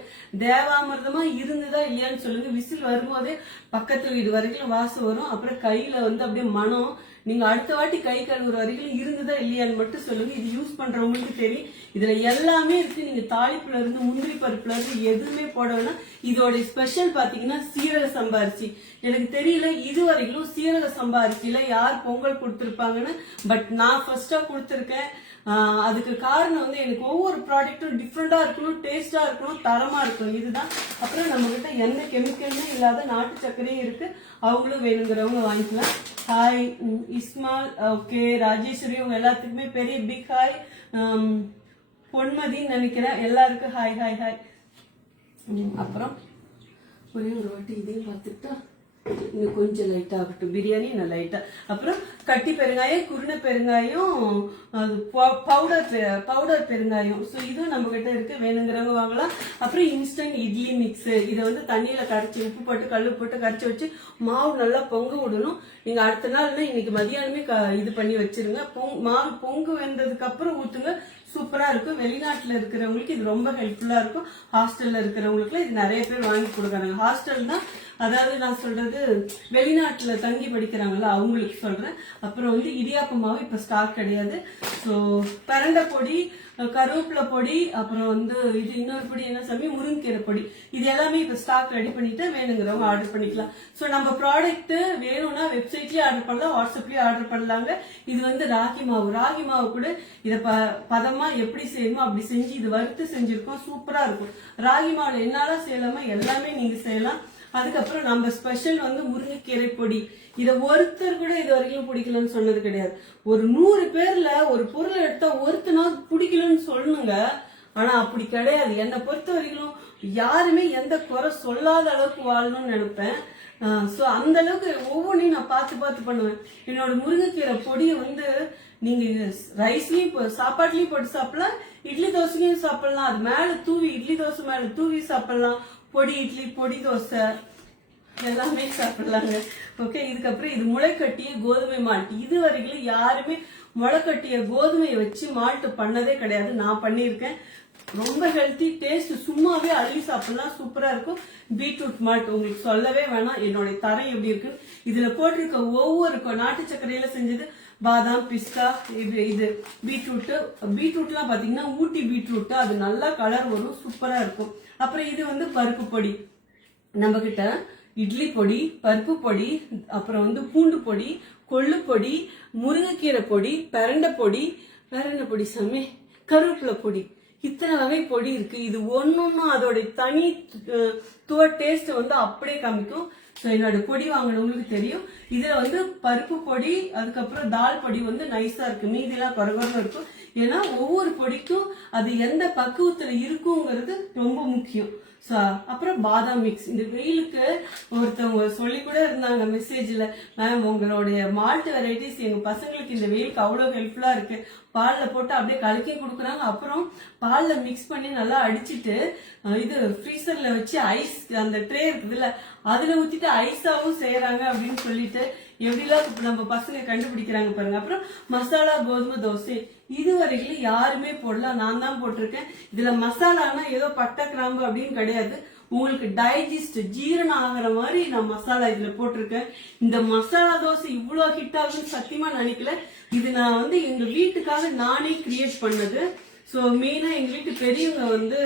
தேவாமிர்தமா இருந்ததா இல்லையான்னு சொல்லுங்க. விசில் வரும்போதே பக்கத்து வீடு வரைக்கும் வாசம் வரும். அப்புறம் கையில வந்து அப்படியே மனம். நீங்க அடுத்த வாட்டி கை கழுவுற வரைக்கும் இருந்ததா இல்லையான்னு மட்டும் சொல்லுங்க. இது யூஸ் பண்றவங்களுக்கு தெரியும். இதுல எல்லாமே இருக்கு. நீங்க தாளிப்புல இருந்து முந்திரி பருப்புல இருந்து எதுவுமே போட வேணாம். இதோட ஸ்பெஷல் பாத்தீங்கன்னா சீரக சம்பா அரிசி. எனக்கு தெரியல இது வரைக்கும் சீரக சம்பா அரிசியில யார் பொங்கல் கொடுத்திருப்பாங்கன்னு. பட் நான் ஃபர்ஸ்டா கொடுத்திருக்கேன். அதுக்கு காரணம் வந்து எனக்கு ஒவ்வொரு ப்ராடக்டும் டிஃப்ரெண்டா இருக்கணும், டேஸ்டா இருக்கணும், தரமா இருக்கணும். இதுதான். அப்புறம் நம்ம கிட்ட எந்த கெமிக்கலுமே இல்லாத நாட்டு சர்க்கரையும் இருக்கு. அவங்களும் வேணுங்கிறவங்க வாங்கிக்கலாம். ஹாய் இஸ்மால், ஓகே ராஜேஸ்வரி, உங்க எல்லாத்துக்குமே பெரிய பிக் ஹாய். பொன்மதின்னு நினைக்கிறேன். எல்லாருக்கும் ஹாய் ஹாய் ஹாய். அப்புறம் ஒரே ஒரு வாட்டி இதையும் பார்த்துட்டா இன்னும் கொஞ்சம் லைட்டா ஆகட்டும். பிரியாணி நான் லைட்டா. அப்புறம் கட்டி பெருங்காயம், குருணை பெருங்காயம், பவுடர் பெருங்காயம். ஸோ இதுவும் நம்ம கிட்ட இருக்கு. வேணுங்கிறவங்க வாங்கலாம். அப்புறம் இன்ஸ்டன்ட் இட்லி மிக்ஸ், இதை வந்து தண்ணியில கரைச்சி உப்பு போட்டு கல்லு போட்டு கரைச்சி வச்சு மாவு நல்லா பொங்க விடணும். நீங்க அடுத்த நாள்னா இன்னைக்கு மதியானமே இது பண்ணி வச்சிருங்க. மாவு பொங்கு வெந்ததுக்கு அப்புறம் ஊத்துங்க. சூப்பரா இருக்கும். வெளிநாட்டுல இருக்கிறவங்களுக்கு இது ரொம்ப ஹெல்ப்ஃபுல்லா இருக்கும். ஹாஸ்டல்ல இருக்கிறவங்களுக்கு இது நிறைய பேர் வாங்கி கொடுக்குறாங்க. ஹாஸ்டல் தான், அதாவது நான் சொல்றது வெளிநாட்டுல தங்கி படிக்கிறாங்கல்ல அவங்களுக்கு சொல்றேன். அப்புறம் வந்து இடியாப்ப மாவு இப்ப ஸ்டாக் கிடையாது. ஸோ பரண்டை பொடி, கருவேப்பிலை பொடி, அப்புறம் வந்து இது இன்னொரு பொடி என்ன சாமி, முருங்கீரை பொடி, இது எல்லாமே இப்ப ஸ்டாக் ரெடி பண்ணிட்டு வேணுங்கிறவங்க ஆர்டர் பண்ணிக்கலாம். ஸோ நம்ம ப்ராடக்ட் வேணும்னா வெப்சைட்லயே ஆர்டர் பண்ணலாம், வாட்ஸ்அப்லயே ஆர்டர் பண்ணலாங்க. இது வந்து ராகி மாவு. ராகி மாவு கூட இதை பதமா எப்படி செய்யணுமோ அப்படி செஞ்சு இது வறுத்து செஞ்சிருக்கோம். சூப்பரா இருக்கும். ராகி மாவுல என்னால செய்யலாமா எல்லாமே நீங்க செய்யலாம். அதுக்கப்புறம் நம்ம ஸ்பெஷல் வந்து முருங்கைக்கீரை பொடி. இத ஒருத்தர் கூட இது வரைக்கும் பிடிக்கலன்னு சொன்னது கிடையாது. ஒரு 100 பேர்ல ஒரு பொருளை எடுத்தா ஒருத்தனாவது பிடிக்கலன்னு சொல்லணுங்க. ஆனா அப்படி கிடையாது. என்னை பொறுத்த வரைக்கும் யாருமே எந்த குறை சொல்லாத அளவுக்கு வாழணும்னு நினைப்பேன். சோ அந்த அளவுக்கு ஒவ்வொன்றையும் நான் பார்த்து பண்ணுவேன். என்னோட முருங்கைக்கீரை பொடியை வந்து நீங்க ரைஸ்லயும் சாப்பாட்டுலயும் போட்டு சாப்பிடலாம், இட்லி தோசையும் சாப்பிடலாம். அது மேல தூவி இட்லி தோசை மேல தூவி சாப்பிடலாம். பொடி இட்லி, பொடி தோசை எல்லாமே சாப்பிடலாங்க. ஓகே. இதுக்கப்புறம் இது முளைக்கட்டிய கோதுமை மால்ட். இது வரைக்கும் யாருமே முளைக்கட்டிய கோதுமையை வச்சு மால்ட் பண்ணதே கிடையாது. நான் பண்ணியிருக்கேன். ரொம்ப ஹெல்த்தி, டேஸ்ட் சும்மாவே அள்ளி சாப்பிடலாம். சூப்பரா இருக்கும். பீட்ரூட் மால்ட் உங்களுக்கு சொல்லவே வேணாம் என்னோட தரம் எப்படி இருக்கு. இதுல போட்டிருக்க ஒவ்வொரு நாட்டு சர்க்கரையில செஞ்சது. பாதாம், பிஸ்தா, இது பீட்ரூட்லாம் பாத்தீங்கன்னா ஊட்டி பீட்ரூட், அது நல்லா கலர் வரும், சூப்பரா இருக்கும். அப்புறம் இது வந்து பருப்பு பொடி. நம்ம கிட்ட இட்லி பொடி, பருப்பு பொடி, அப்புறம் வந்து பூண்டு பொடி, கொள்ளு பொடி, முருங்கைக்கீரை பொடி, பரண்டை பொடி, வேற என்ன பொடி சாமி, கருவேப்பிலை பொடி, இத்தனை வகை பொடி இருக்கு. இது ஒன்னொன்னும் அதோட தனி டேஸ்ட் வந்து அப்படியே காமிக்கும். ஸோ என்னோட பொடி வாங்கினவங்களுக்கு தெரியும். இதுல வந்து பருப்பு பொடி, அதுக்கப்புறம் தால் பொடி வந்து நைஸா இருக்கு. மீதிலாம் குறைகுறைன்னு இருக்கும். ஏன்னா ஒவ்வொரு பொடிக்கும் அது எந்த பக்குவத்துல இருக்குங்கிறது ரொம்ப முக்கியம். அப்புறம் பாதாம் மிக்ஸ். இந்த வெயிலுக்கு ஒருத்தவங்க சொல்லி கூட இருந்தாங்க மெசேஜ்ல, மேம் உங்களுடைய மால்ட் வெரைட்டிஸ் எங்க பசங்களுக்கு இந்த வெயிலுக்கு அவ்வளவு ஹெல்ப்ஃபுல்லா இருக்கு. பால்ல போட்டு அப்படியே கலக்கி கொடுக்குறாங்க. அப்புறம் பால்ல மிக்ஸ் பண்ணி நல்லா அடிச்சிட்டு இது ஃப்ரீசர்ல வச்சு ஐஸ், அந்த ட்ரே இருக்குதுல்ல அதுல ஊத்திட்டு ஐஸாவும் செய்யறாங்க அப்படின்னு சொல்லிட்டு எப்படிலாம் நம்ம பசங்க கண்டுபிடிக்கிறாங்க பாருங்க. அப்புறம் மசாலா கோதுமை தோசை இது வரைக்கும் யாருமே போடல, நான் தான் போட்டிருக்கேன். இதுல மசாலானா ஏதோ பட்டை கிராம்பு அப்படின்னு கிடையாது. உங்களுக்கு டைஜஸ்ட் ஜீரணம் ஆகிற மாதிரி நான் மசாலா இதுல போட்டிருக்கேன். இந்த மசாலா தோசை இவ்வளவு ஹிட் ஆகுன்னு சத்தியமா நினைக்கல. இது நான் வந்து எங்க வீட்டுக்காக நானே கிரியேட் பண்ணது. சோ மெயினா எங்க வீட்டு பெரியவங்க வந்து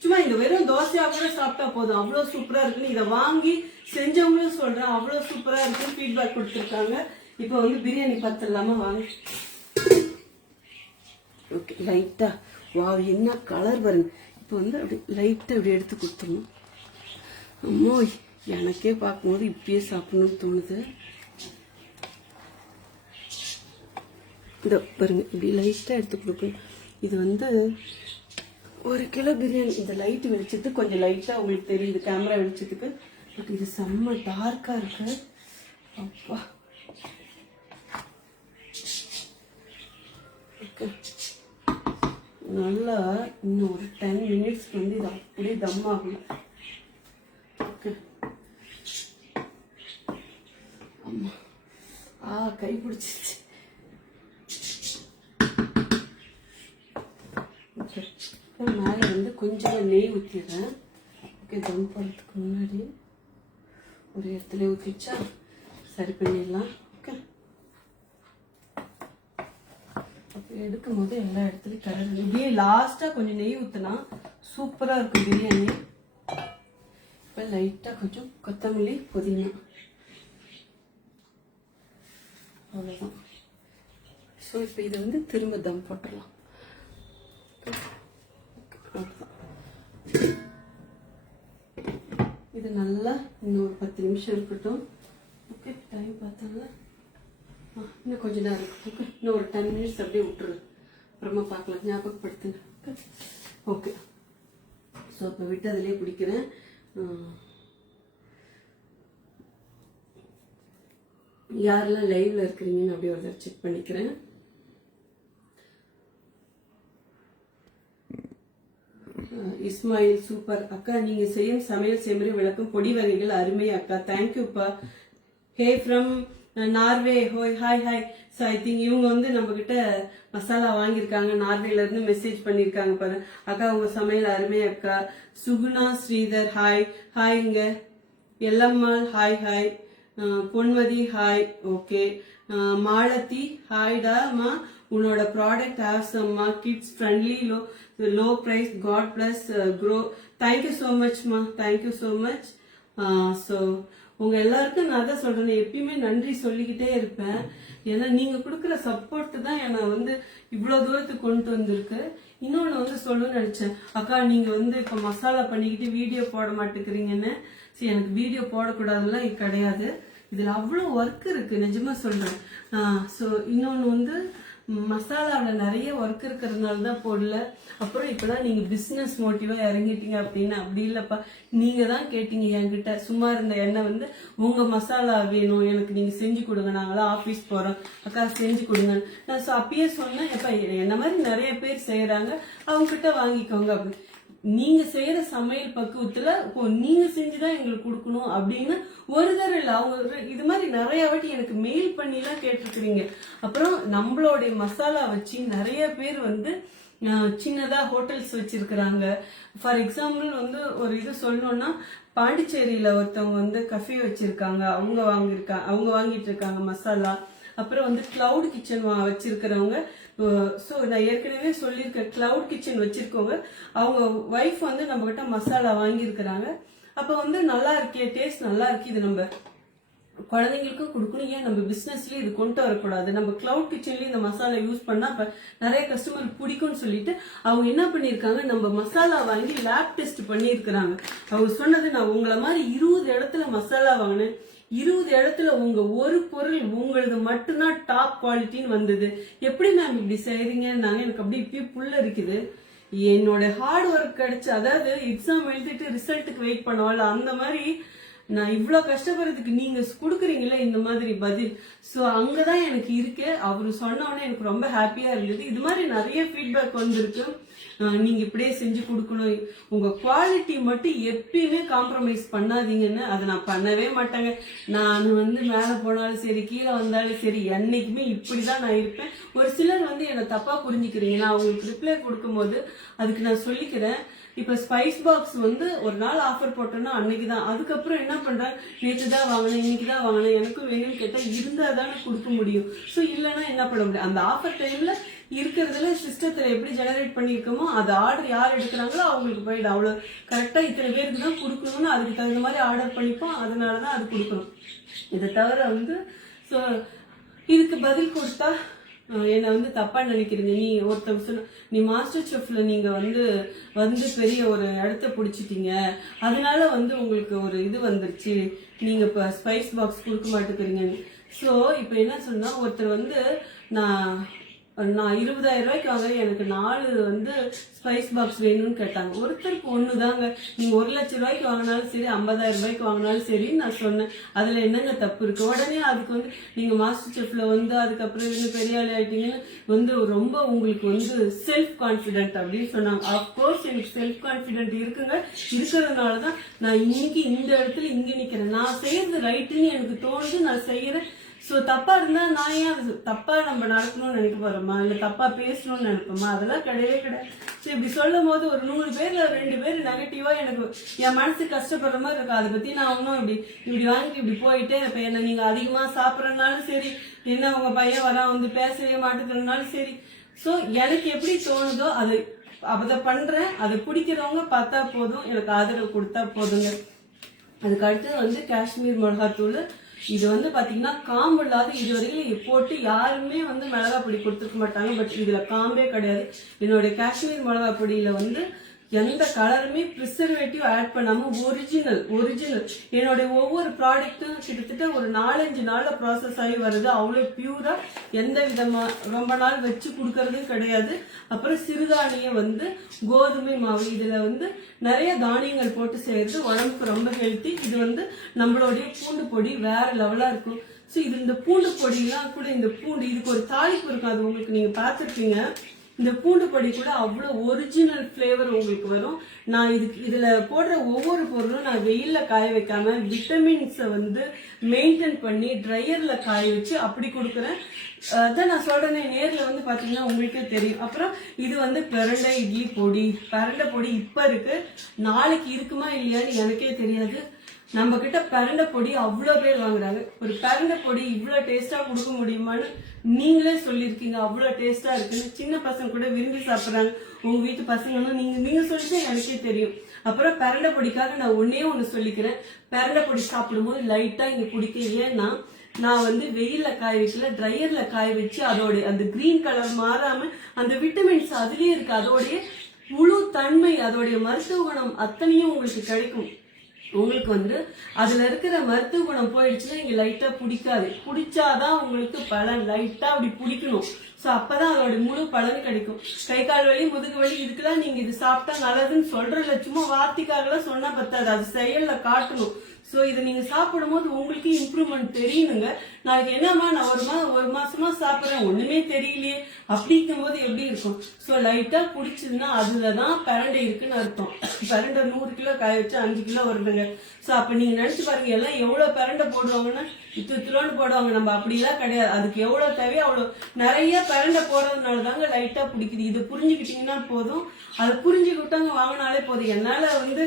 சும்மா இங்க வெறும் தோசையா கூட சாப்பிட்டா போதும், அவ்வளவு சூப்பரா இருக்குன்னு இதை வாங்கி செஞ்சவங்களும் சொல்றேன் அவ்வளவு சூப்பரா இருக்குன்னு ஃபீட்பேக் கொடுத்துருக்காங்க. இப்ப வந்து பிரியாணி பார்த்துடலாமா வாங்க. ஓகே, லைட்டா வா என்ன கலர் பாருங்க. இப்போ வந்து அப்படி லைட்டா அப்படி எடுத்து கொடுத்துருணும். அம்மோய் எனக்கே பார்க்கும்போது இப்பயே சாப்பிடணும்னு தோணுது. இந்த பாருங்க இப்படி லைட்டாக எடுத்து கொடுக்கணும். இது வந்து 1 கிலோ பிரியாணி. இந்த லைட் வெளிச்சத்துக்கு கொஞ்சம் லைட்டாக உங்களுக்கு தெரியுது கேமரா வெளிச்சத்துக்கு. பட் இது செம்ம டார்க்காக இருக்கு. அப்பா ஓகே, நல்லா இன்னும் ஒரு 10 மினிட்ஸ்க்கு வந்து இது அப்படியே தம் ஆகணும். ஓகே அம்மா கை பிடிச்சிருச்சு. ஓகே, மேலே வந்து கொஞ்சம் நெய் ஊற்றிடுறேன். ஓகே, தம் போடுறதுக்கு முன்னாடி ஒரு இடத்துல ஊற்றிச்சா சரி பண்ணிடலாம். ஓகே, எடுக்கும் போது எல்லா இடத்துலையும் கலர் இப்படியே லாஸ்ட்டாக கொஞ்சம் நெய் ஊற்றினா சூப்பராக இருக்கும் பிரியாணி. இப்போ லைட்டாக கொஞ்சம் கொத்தமல்லி புதினா அவ்வளோதான். ஸோ இப்போ இதை வந்து திரும்ப தம் போட்டுடலாம். அவ்வளோதான். இது நல்லா இன்னும் 10 நிமிஷம் இருக்கட்டும். ஓகே, டைம் பார்த்தாங்களா? இன்னும் கொஞ்ச நேரம் இருக்கு. ஓகே, இன்னும் ஒரு 10 மினிட்ஸ் அப்படியே விட்டுருது. அப்புறமா பார்க்கலாம், ஞாபகப்படுத்துங்க. ஓகே, ஸோ இப்போ விட்டு அதிலே பிடிக்கிறேன். யாரெல்லாம் லைவ்ல இருக்கிறீங்கன்னு அப்படியே ஒரு தடவை செக் பண்ணிக்கிறேன். இஸ்மாயில் சூப்பர் அக்கா, நீங்க செய்யும் சமையல் செய்முறை விளக்கும் பொடி வகைகள் அருமை அக்கா, தேங்க்யூப்பா. ஹே ஃப்ரம் நார்வே, ஹோய் hi hi. So I think இவங்க வந்து நம்ம கிட்ட மசாலா வாங்கியிருக்காங்க. நார்வேல இருந்து மெசேஜ் பண்ணியிருக்காங்க பாரு. அக்கா உங்க சமையல் அருமை அக்கா. சுகுணா ஸ்ரீதர் ஹாய் ஹாய்ங்க. Ellammal hi hi. Ponmathi hi. Okay, Malathi ஹாய்டாமா, உன்னோட ப்ராடக்ட் ஆசம்மா, kids friendly, low price, god bless grow. Thank you so மச்மா, தேங்க்யூ ஸோ மச். ஸோ உங்க எல்லாருக்கும் நான் தான் சொல்றேன், எப்பயுமே நன்றி சொல்லிக்கிட்டே இருப்பேன். ஏன்னா நீங்க கொடுக்குற சப்போர்ட் தான் என்னை வந்து இவ்வளவு தூரத்துக்கு கொண்டு வந்திருக்கு. இன்னொன்னு வந்து சொல்லணும்னு நினைச்சேன், அக்கா நீங்க வந்து இப்ப மசாலா பண்ணிக்கிட்டு வீடியோ போட மாட்டேங்கிறீங்கன்னு. சரி, எனக்கு வீடியோ போடக்கூடாதுலாம் கிடையாது. இதுல அவ்வளவு ஒர்க் இருக்கு, நிஜமா சொல்றேன். ஸோ இன்னொன்னு வந்து மசாலாவில் நிறைய ஒர்க் இருக்கிறதுனால தான் போடல. அப்புறம் இப்பதான் நீங்க பிசினஸ் மோட்டிவா இறங்கிட்டீங்க அப்படின்னு. அப்படி இல்லப்பா, நீங்க தான் கேட்டீங்க என்கிட்ட. சும்மா இருந்த எண்ணெய் வந்து உங்க மசாலா வேணும் எனக்கு, நீங்க செஞ்சு கொடுங்க, நாங்களாம் ஆபீஸ் போறோம் அக்கா செஞ்சு கொடுங்க. நான் அப்பயே சொன்னேன், எப்ப என்ன மாதிரி நிறைய பேர் செய்யறாங்க, அவங்க கிட்ட வாங்கிக்கோங்க அப்படின்னு. நீங்க செய்யற சமையல் பக்குவத்துல நீங்க செஞ்சுதான் எங்களுக்கு கொடுக்கணும் அப்படின்னு ஒரு தடவை இல்ல, அவங்க இது மாதிரி நிறைய வாட்டி எனக்கு மெயில் பண்ணி எல்லாம் கேட்டிருக்கிறீங்க. அப்புறம் நம்மளுடைய மசாலா வச்சு நிறைய பேர் வந்து சின்னதா ஹோட்டல்ஸ் வச்சிருக்கிறாங்க. ஃபார் எக்ஸாம்பிள் வந்து ஒரு இது சொல்லணும்னா, பாண்டிச்சேரியில ஒருத்தவங்க வந்து கஃபே வச்சிருக்காங்க, அவங்க வாங்கிட்டு இருக்காங்க மசாலா. அப்புறம் வந்து கிளவுட் கிச்சன் வச்சிருக்கிறவங்க. ஸோ நான் ஏற்கனவே சொல்லியிருக்கேன், கிளவுட் கிச்சன் வச்சிருக்கவங்க அவங்க ஒய்ஃப் வந்து நம்ம கிட்ட மசாலா வாங்கியிருக்கிறாங்க. அப்போ வந்து நல்லா இருக்கே, டேஸ்ட் நல்லா இருக்கு, இது நம்ம குழந்தைங்களுக்கும் கொடுக்கணும், ஏன் நம்ம பிசினஸ்லயே இது கொண்டு வரக்கூடாது, நம்ம கிளவுட் கிச்சன்லயும் இந்த மசாலா யூஸ் பண்ணா இப்ப நிறைய கஸ்டமர் பிடிக்கும்னு சொல்லிட்டு அவங்க என்ன பண்ணிருக்காங்க, நம்ம மசாலா வாங்கி லேப் டெஸ்ட் பண்ணிருக்கிறாங்க. அவங்க சொன்னது, நான் உங்களை மாதிரி 20 இடத்துல மசாலா வாங்கினேன், 20 இடத்துல உங்க ஒரு பொருள் உங்களது மட்டும்தான் டாப் குவாலிட்டின்னு வந்தது. எப்படி மேம் இப்படி செய்யறீங்கன்னாங்க. எனக்கு அப்படி இப்பயும் புள்ள இருக்குது. என்னோட ஹார்ட் ஒர்க் கிடைச்சு, அதாவது எக்ஸாம் எழுதிட்டு ரிசல்ட்டுக்கு வெயிட் பண்ணுவாள், அந்த மாதிரி நான் இவ்வளவு கஷ்டப்படுறதுக்கு நீங்க குடுக்குறீங்களே இந்த மாதிரி பதில். சோ அங்கதான் எனக்கு இருக்கு. அவரு சொன்னோடனே எனக்கு ரொம்ப ஹாப்பியா இருந்தது. இது மாதிரி நிறைய ஃபீட்பேக் வந்திருக்கு, நீங்க இப்படியே செஞ்சு கொடுக்கணும், உங்க குவாலிட்டி மட்டும் எப்பயுமே காம்ப்ரமைஸ் பண்ணாதீங்கன்னு. அதை நான் பண்ணவே மாட்டேங்க. நான் வந்து மேல போனாலும் சரி, கீழே வந்தாலும் சரி, என்னைக்குமே இப்படிதான் நான் இருப்பேன். ஒரு சிலர் வந்து என்னை தப்பா புரிஞ்சுக்கிறீங்க. நான் உங்களுக்கு ரிப்ளை கொடுக்கும்போது அதுக்கு நான் சொல்லிக்கிறேன். இப்ப ஸ்பைஸ் பாக்ஸ் வந்து ஒரு நாள் ஆஃபர் போட்டோம்னா அன்னைக்குதான். அதுக்கப்புறம் என்ன பண்றேன், நேற்று தான் வாங்கினேன், இன்னைக்கு தான் வாங்கினேன், எனக்கும் வேணும்னு கேட்டா இருந்தா தானே கொடுக்க முடியும். ஸோ இல்லைன்னா என்ன பண்ண முடியும். அந்த ஆஃபர் டைம்ல இருக்கிறதுல சிஸ்டத்துல எப்படி ஜெனரேட் பண்ணிருக்கோமோ அது ஆர்டர் யார் எடுக்கிறாங்களோ அவங்களுக்கு போயிடும். அவ்வளவு கரெக்டா இத்தனை பேருக்கு தான் கொடுக்கணும்னு அதுக்கு தகுந்த மாதிரி ஆர்டர் பண்ணிப்போம். அதனாலதான் அது கொடுக்கணும். இதை தவிர வந்து ஸோ இதுக்கு பதில் கொடுத்தா என்னை வந்து தப்பா நினைக்கிறீங்க. நீ ஒருத்தர் சொன்ன நீ மாஸ்டர் செஃப்ல நீங்க வந்து பெரிய ஒரு இடத்த பிடிச்சிட்டீங்க, அதனால வந்து உங்களுக்கு ஒரு இது வந்துருச்சு, நீங்க இப்ப ஸ்பைஸ் பாக்ஸ் கொடுக்க மாட்டேங்கிறீங்க. ஸோ இப்ப என்ன சொன்னா ஒருத்தர் வந்து நான் 20,000 ரூபாய்க்கு வாங்குறேன், எனக்கு 4 வந்து ஸ்பைஸ் பாக்ஸ் வேணும்னு கேட்டாங்க. ஒருத்தருக்கு ஒண்ணுதாங்க. நீங்க 1,00,000 ரூபாய்க்கு வாங்கினாலும் சரி, 50,000 ரூபாய்க்கு வாங்கினாலும் சரி நான் சொன்னேன். அதுல என்னங்க தப்பு இருக்கு? உடனே அதுக்கு வந்து நீங்க மாஸ்டர் செஃப்ல வந்து அதுக்கப்புறம் வந்து பெரிய ஆளி ஆயிட்டீங்கன்னு வந்து ரொம்ப உங்களுக்கு வந்து செல்ஃப் கான்பிடென்ட் அப்படின்னு சொன்னாங்க. அப்கோர்ஸ் எனக்கு செல்ஃப் கான்பிடென்ட் இருக்குங்க. இருக்கிறதுனாலதான் நான் இன்னைக்கு இந்த இடத்துல இங்க நிக்கிறேன். நான் செய்யறது ரைட்டுன்னு எனக்கு தோணுது, நான் செய்யறேன். சோ தப்பா இருந்தா நான் ஏன் அது தப்பா நம்ம நடக்கணும்னு நினைக்க போறோமா, இல்ல தப்பா பேசணும்னு நினைப்போமா? அதெல்லாம் கிடையவே கிடையாது. சோ இப்படி சொல்லும் போது ஒரு 100 பேர்ல 2 பேர் நெகட்டிவா எனக்கு என் மனசு கஷ்டப்படுற மாதிரி இருக்கு. அதை பத்தி நான் ஒன்னும் இப்படி வாங்கி இப்படி போயிட்டே இருப்பேன். என்ன நீங்க அதிகமா சாப்பிடறதுனாலும் சரி, என்ன உங்க பையன் வரா வந்து பேசவே மாட்டேங்கிறதுனாலும் சரி, சோ எனக்கு எப்படி தோணுதோ அதை பண்றேன். அதை பிடிக்கிறவங்க பார்த்தா போதும், எனக்கு ஆதரவு கொடுத்தா போதுங்க. அதுக்கு அடுத்து வந்து காஷ்மீர் மிளகாத்தூள். இது வந்து பாத்தீங்கன்னா காம்பு இல்லாத இதுவரைக்கும் போட்டு யாருமே வந்து மிளகா பொடி கொடுத்துருக்க மாட்டாங்க. பட் இதுல காம்பே கிடையாது. என்னுடைய காஷ்மீர் மிளகா பொடியில வந்து எந்த கலருமே ப்ரிசர்வேட்டிவ் ஆட் பண்ணாம ஒரிஜினல் என்னுடைய ஒவ்வொரு ப்ராடக்ட்டும் கிட்டத்தட்ட ஒரு 4-5 நாள்ல ப்ராசஸ் ஆகி வருது. அவ்வளவு பியூரா, எந்த விதமா ரொம்ப நாள் வச்சு கொடுக்கறதும் கிடையாது. அப்புறம் சிறுதானியம் வந்து கோதுமை மாவு, இதுல வந்து நிறைய தானியங்கள் போட்டு செய்யறது உடம்புக்கு ரொம்ப ஹெல்த்தி. இது வந்து நம்மளுடைய பூண்டு பொடி வேற லெவலா இருக்கும். ஸோ இது இந்த பூண்டு பொடியெல்லாம் கூட, இந்த பூண்டு இதுக்கு ஒரு தாளிப்பு இருக்கும், அது உங்களுக்கு நீங்க பார்த்துருப்பீங்க. இந்த பூண்டு பொடி கூட அவ்வளவு ஒரிஜினல் பிளேவர் உங்களுக்கு வரும். நான் இதுல போடுற ஒவ்வொரு பொருளும் நான் வெயில்ல காய வைக்காம விட்டமின்ஸை வந்து மெயின்டைன் பண்ணி ட்ரையர்ல காய வச்சு அப்படி கொடுக்குறேன். அதான் நான் சொல்றேனே, நேர்ல வந்து பாத்தீங்கன்னா உங்களுக்கே தெரியும். அப்புறம் இது வந்து பிரண்டை இட்லி பொடி, பிரண்டை பொடி இப்ப இருக்கு, நாளைக்கு இருக்குமா இல்லையான்னு எனக்கே தெரியாது. நம்ம கிட்ட பிரண்டை பொடி அவ்வளவு பேர் வாங்குறாங்க. ஒரு பிரண்டை பொடி இவ்வளவு டேஸ்டா கொடுக்க முடியுமான்னு நீங்களே சொல்லிருக்கீங்க. அவ்வளவு டேஸ்டா இருக்குன்னு சின்ன பசங்க கூட விரும்பி சாப்பிடுறாங்க. உங்க வீட்டு பசங்கன்னா நீங்க சொல்லிட்டு எனக்கே தெரியும். அப்புறம் பிரண்டை பொடிக்காக நான் ஒண்ணு சொல்லிக்கிறேன். பிரண்டை பொடி சாப்பிடும்போது லைட்டா இங்க பிடிக்க. ஏன்னா நான் வந்து வெயில்ல காய வைக்கல, ட்ரையர்ல காய வச்சு அதோட அந்த கிரீன் கலர் மாறாம அந்த விட்டமின்ஸ் அதுலயே இருக்கு. அதோடைய முழு தன்மை, அதோடைய மருத்துவ குணம் அத்தனையும் உங்களுக்கு கிடைக்கும். உங்களுக்கு வந்து அதுல இருக்கிற மருத்துவ குணம் போயிடுச்சுன்னா இங்க லைட்டா பிடிக்காது. பிடிச்சாதான் உங்களுக்கு பலன். லைட்டா அப்படி பிடிக்கணும். சோ அப்பதான் அதோட முழு பலன் கிடைக்கும். கை கால் வலி, முதுகு வலி, இதுக்கெல்லாம் நீங்க இது சாப்பிட்டா நல்லதுன்னு சொல்றதுல சும்மா வார்த்தைக்காக சொன்னா பத்தாது, அது செயல்ல காட்டணும். சோ இதை நீங்க சாப்பிடும் போது உங்களுக்கு இம்ப்ரூவ்மெண்ட் தெரியணுங்க. நாளைக்கு என்னமா நான் ஒரு மாசமா சாப்பிடுறேன், ஒண்ணுமே தெரியலையே அப்படிங்கும் போது எப்படி இருக்கும்? சோ லைட்டா குடிச்சதுன்னா அதுலதான் பிரண்டை இருக்குன்னு அர்த்தம். பிரண்டை 100 கிலோ காய வச்சா 5 கிலோ வருதுங்க. சோ அப்ப நீங்க நினைச்சு பாருங்க, எல்லாம் எவ்வளவு பிரண்டை போடுவாங்கன்னா இத்துலோன்னு போடுவாங்க. நம்ம அப்படிலாம் கிடையாது. அதுக்கு எவ்வளவு தேவையோ அவ்வளவு நிறைய பிரண்டை போடுறதுனால தாங்க லைட்டா பிடிக்குது. இது புரிஞ்சுக்கிட்டீங்கன்னா போதும். அதை புரிஞ்சுக்கிட்டாங்க வாங்கினாலே போதும். என்னால வந்து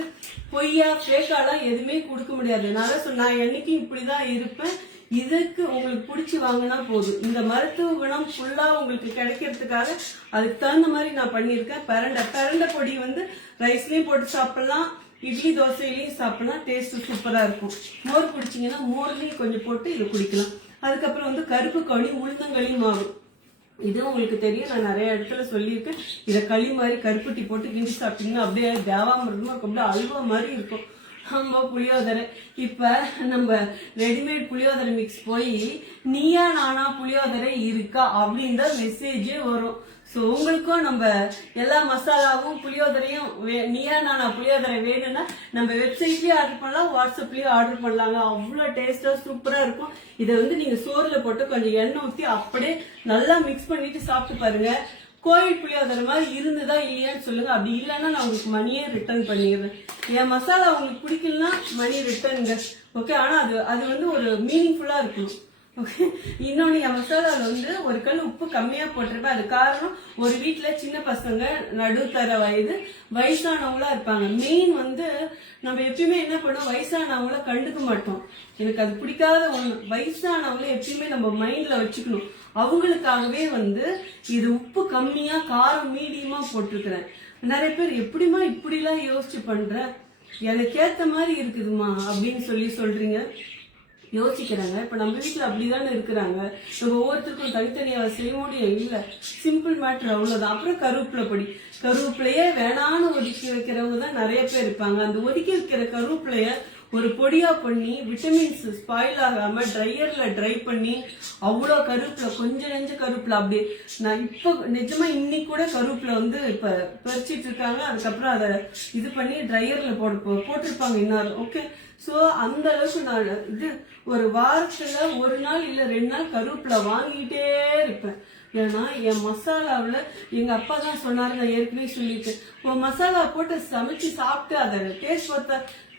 பொய்யா ஃபேக்காலாம் எதுவுமே கொடுக்க முடியாது. நான் என்னைக்கும் இப்படிதான் இருப்பேன். இதுக்கு உங்களுக்கு பிடிச்சி வாங்கினா போதும். இந்த மருத்துவ குணம் ஃபுல்லா உங்களுக்கு கிடைக்கிறதுக்காக அதுக்கு தகுந்த மாதிரி நான் பண்ணியிருக்கேன். பிரண்டை பொடி வந்து ரைஸ்லயும் போட்டு சாப்பிடலாம், இட்லி தோசையிலையும் சாப்பிடலாம். டேஸ்ட் சூப்பரா இருக்கும். மோர் குடிச்சிங்கன்னா மோர்லயும் கொஞ்சம் போட்டு இதை குடிக்கலாம். அதுக்கப்புறம் வந்து கருப்பு களி, உளுந்தங்களி மாவு, இது உங்களுக்கு தெரியும், நான் நிறைய இடத்துல சொல்லியிருக்கேன். இதை களி மாதிரி கருப்பட்டி போட்டு கிண்டி சாப்பிட்டீங்கன்னா அப்படியே தேவாமிரதமா இருக்கும், அப்படியே அல்வா மாதிரி இருக்கும். நம்ம புளியோதரை, இப்ப நம்ம ரெடிமேட் புளியோதரை மிக்ஸ் போய் நீயா நானா புளியோதரை இருக்கா அப்படின்னு தான் மெசேஜே வரும். சோ உங்களுக்கும் நம்ம எல்லா மசாலாவும் புளியோதரையும் நீயா நானா புளியோதரை வேணும்னா நம்ம வெப்சைட்லயே ஆர்டர் பண்ணலாம், வாட்ஸ்அப்லயும் ஆர்டர் பண்ணலாங்க. அவ்வளவு டேஸ்டா சூப்பரா இருக்கும். இதை வந்து நீங்க சோறுல போட்டு கொஞ்சம் எண்ணெய் ஊற்றி அப்படியே நல்லா மிக்ஸ் பண்ணிட்டு சாப்பிட்டு பாருங்க. கோவில் புளியோதரை மாதிரி இருந்துதா இல்லையான்னு சொல்லுங்க. அப்படி இல்லைன்னா நான் உங்களுக்கு மணியே ரிட்டர்ன் பண்ணிடுறேன். என் மசாலா உங்களுக்கு பிடிக்கலன்னா மணி ரிட்டர்னுங்க. ஓகே, ஆனா அது வந்து ஒரு மீனிங்ஃபுல்லா இருக்கணும். ஓகே, இன்னொன்னு என் மசாலால வந்து ஒரு கல் உப்பு கம்மியா போட்டிருப்பேன். அது காரணம், ஒரு வீட்டுல சின்ன பசங்க, நடுத்தர வயசானவங்களா இருப்பாங்க. மெயின் வந்து நம்ம எப்பயுமே என்ன பண்ணுவோம், வயசானவங்கள கண்டுக்க மாட்டோம். எனக்கு அது பிடிக்காத ஒண்ணு. வயசானவங்கள எப்பயுமே நம்ம மைண்ட்ல வச்சுக்கணும். அவங்களுக்காகவே வந்து இது உப்பு கம்மியா காரம் மீடியமா போட்டிருக்கிறேன். நிறைய பேர் எப்படிமா இப்படிலாம் யோசிச்சு பண்ற, எனக்கு ஏத்த மாதிரி இருக்குதுமா அப்படின்னு சொல்றீங்க. யோசிக்கிறாங்க. இப்ப நம்ம வீட்டுல அப்படிதானே இருக்கிறாங்க. நம்ம ஒவ்வொருத்தருக்கும் தனித்தனியா செய்ய முடியும் இல்ல, சிம்பிள் மேட்டர் அவ்வளவுதான். அப்புறம் கருவேப்பிலையே வேணான்னு ஒதுக்கி வைக்கிறவங்க தான் நிறைய பேர் இருப்பாங்க. அந்த ஒதுக்கி வைக்கிற கருவேப்பிலைய ஒரு பொடியா பண்ணி விட்டமின்ஸ் ஸ்பாயில் ஆகாம ட்ரையர்ல ட்ரை பண்ணி அவ்வளோ கருவேப்பிலை, கொஞ்சம் நெஞ்ச கருவேப்பிலை அப்படி. நான் இப்ப நிஜமா இன்னைக்கு கூட கருவேப்பிலை வந்து இப்ப பறிச்சிட்டு இருக்காங்க. அதுக்கப்புறம் அதை இது பண்ணி ட்ரையர்ல போட்டிருப்பாங்க இன்னார். ஓகே, சோ அந்த அளவுக்கு நான் இது ஒரு வாரத்துல ஒரு நாள் இல்ல 2 நாள் கருவேப்பிலை வாங்கிட்டே இருப்பேன். ஏன்னா என் மசாலாவில் எங்க அப்பா தான் சொன்னாரு, நான் ஏற்கனவே சொல்லிட்டு, மசாலா போட்டு சமைச்சு சாப்பிட்டு அதை டேஸ்ட்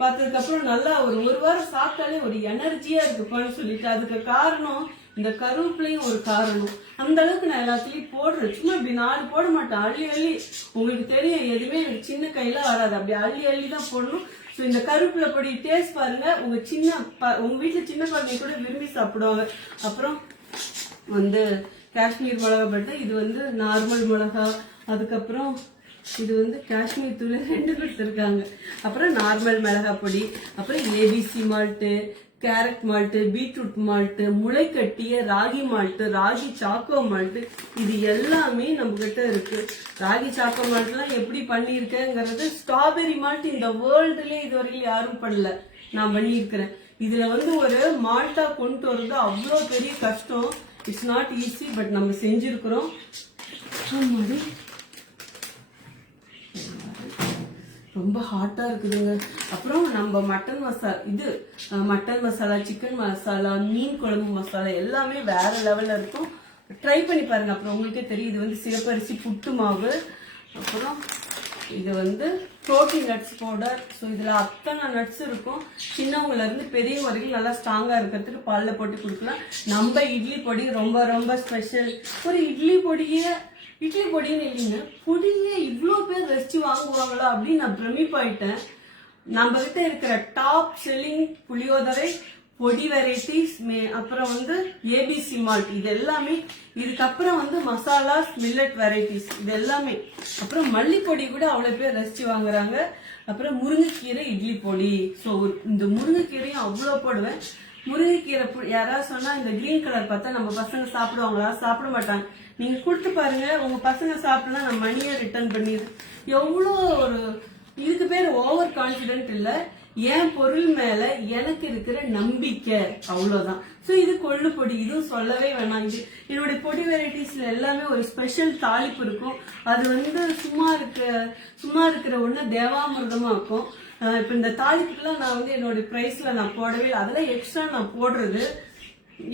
பார்த்ததுக்கு அப்புறம் நல்லா ஒரு வாரம் சாப்பிட்டாலே ஒரு எனர்ஜியா இருக்குப்பான்னு சொல்லிட்டு, அதுக்கு காரணம் இந்த கருவேப்பிலையும் ஒரு காரணம். அந்த அளவுக்கு நான் எல்லாத்துலயும் போடுறேன். சும்மா இப்படி 4 போட மாட்டேன், அள்ளி உங்களுக்கு தெரியும், எதுவுமே எனக்கு சின்ன கையில வராது, அப்படி அள்ளி தான் போடணும். ஸோ இந்த கருவேப்பிலை பொடி டேஸ்ட் பாருங்க, உங்க வீட்டுல சின்ன குழந்தைங்க கூட விரும்பி சாப்பிடுவாங்க. அப்புறம் வந்து காஷ்மீர் மிளகா பட்டர், இது வந்து நார்மல் மிளகா, அதுக்கப்புறம் இது வந்து காஷ்மீர் தூள் 2 கொடுத்துருக்காங்க. அப்புறம் நார்மல் மிளகா பொடி, அப்புறம் ABC malt, carrot malt, beetroot malt, முளை கட்டிய ragi malt, ragi choco malt, இது எல்லாமே நம்ம கிட்ட இருக்கு. ராகி சாக்கோ மால்ட்லாம் எப்படி பண்ணியிருக்கேங்கிறது, ஸ்ட்ராபெரி மால்ட் இந்த வேர்ல்டுலயே இது வரைக்கும் யாரும் பண்ணல, நான் பண்ணியிருக்கிறேன். இதுல வந்து ஒரு மால்ட்டா கொண்டு வருது அவ்வளோ பெரிய கஷ்டம். இட்ஸ் நாட் ஈஸி, பட் நம்ம செஞ்சிருக்கிறோம். ரொம்ப ஹாட்டா இருக்குதுங்க. அப்புறம் நம்ம மட்டன் மசாலா, சிக்கன் மசாலா, மீன் குழம்பு மசாலா எல்லாமே வேற லெவல்ல இருக்கும். ட்ரை பண்ணி பாருங்க, அப்புறம் உங்களுக்கே தெரியும். இது வந்து சிவப்பரிசி புட்டு மாவு. அப்புறம் இது வந்து புரோட்டீன் நட்ஸ் பவுடர். ஸோ இதுல அத்தனை நட்ஸ் இருக்கும். சின்னவங்கல இருந்து பெரியவங்க வரைக்கும் நல்லா ஸ்ட்ராங்கா இருக்கிறதுக்கு பால்ல போட்டு கொடுக்கலாம். நம்ம இட்லி பொடி ரொம்ப ரொம்ப ஸ்பெஷல். ஒரு இட்லி பொடின்னு இல்லைங்க, பொடியே இவ்வளோ பேர் ரசிச்சு வாங்குவாங்களா அப்படின்னு நான் பிரமிப்பாயிட்டேன். நம்ம கிட்ட இருக்கிற டாப் செல்லிங் புளியோதரை பொடி வெரைட்டிஸ், அப்புறம் வந்து ஏபிசி மால்ட், இது எல்லாமே. இதுக்கப்புறம் வந்து மசாலாஸ், மில்லட் வெரைட்டிஸ், இது எல்லாமே. அப்புறம் மல்லிப்பொடி கூட அவ்வளவு பேர் ரசிச்சு வாங்குறாங்க. அப்புறம் முருங்கைக்கீரை இட்லி பொடி. ஸோ இந்த முருங்கைக்கீரையும் அவ்வளோ போடுவேன். முருங்கைக்கீரை யாராவது சொன்னா இந்த கிரீன் கலர் பார்த்தா நம்ம பசங்க சாப்பிடுவாங்களா? சாப்பிட மாட்டாங்க. நீங்க கொடுத்து பாருங்க, உங்க பசங்க சாப்பிட்டா நான் மணியை ரிட்டர்ன் பண்ணிடு. எவ்வளோ ஒரு இதுக்கு பேர் ஓவர் கான்பிடென்ட் இல்ல, என் பொருள் மேல எனக்கு இருக்கிற நம்பிக்கை, அவ்வளவுதான். சோ இது கொள்ளு பொடி, இதுவும் சொல்லவே வேணாம். இது என்னுடைய பொடி வெரைட்டிஸ்ல எல்லாமே ஒரு ஸ்பெஷல் தாளிப்பு இருக்கும். அது வந்து சும்மா இருக்கிற ஒண்ணு தேவாமிர்தமா இருக்கும். இப்ப இந்த தாளிப்புக்கெல்லாம் நான் வந்து என்னோட பிரைஸ்ல நான் போடவே இல்லை, அதெல்லாம் எக்ஸ்ட்ரா நான் போடுறது.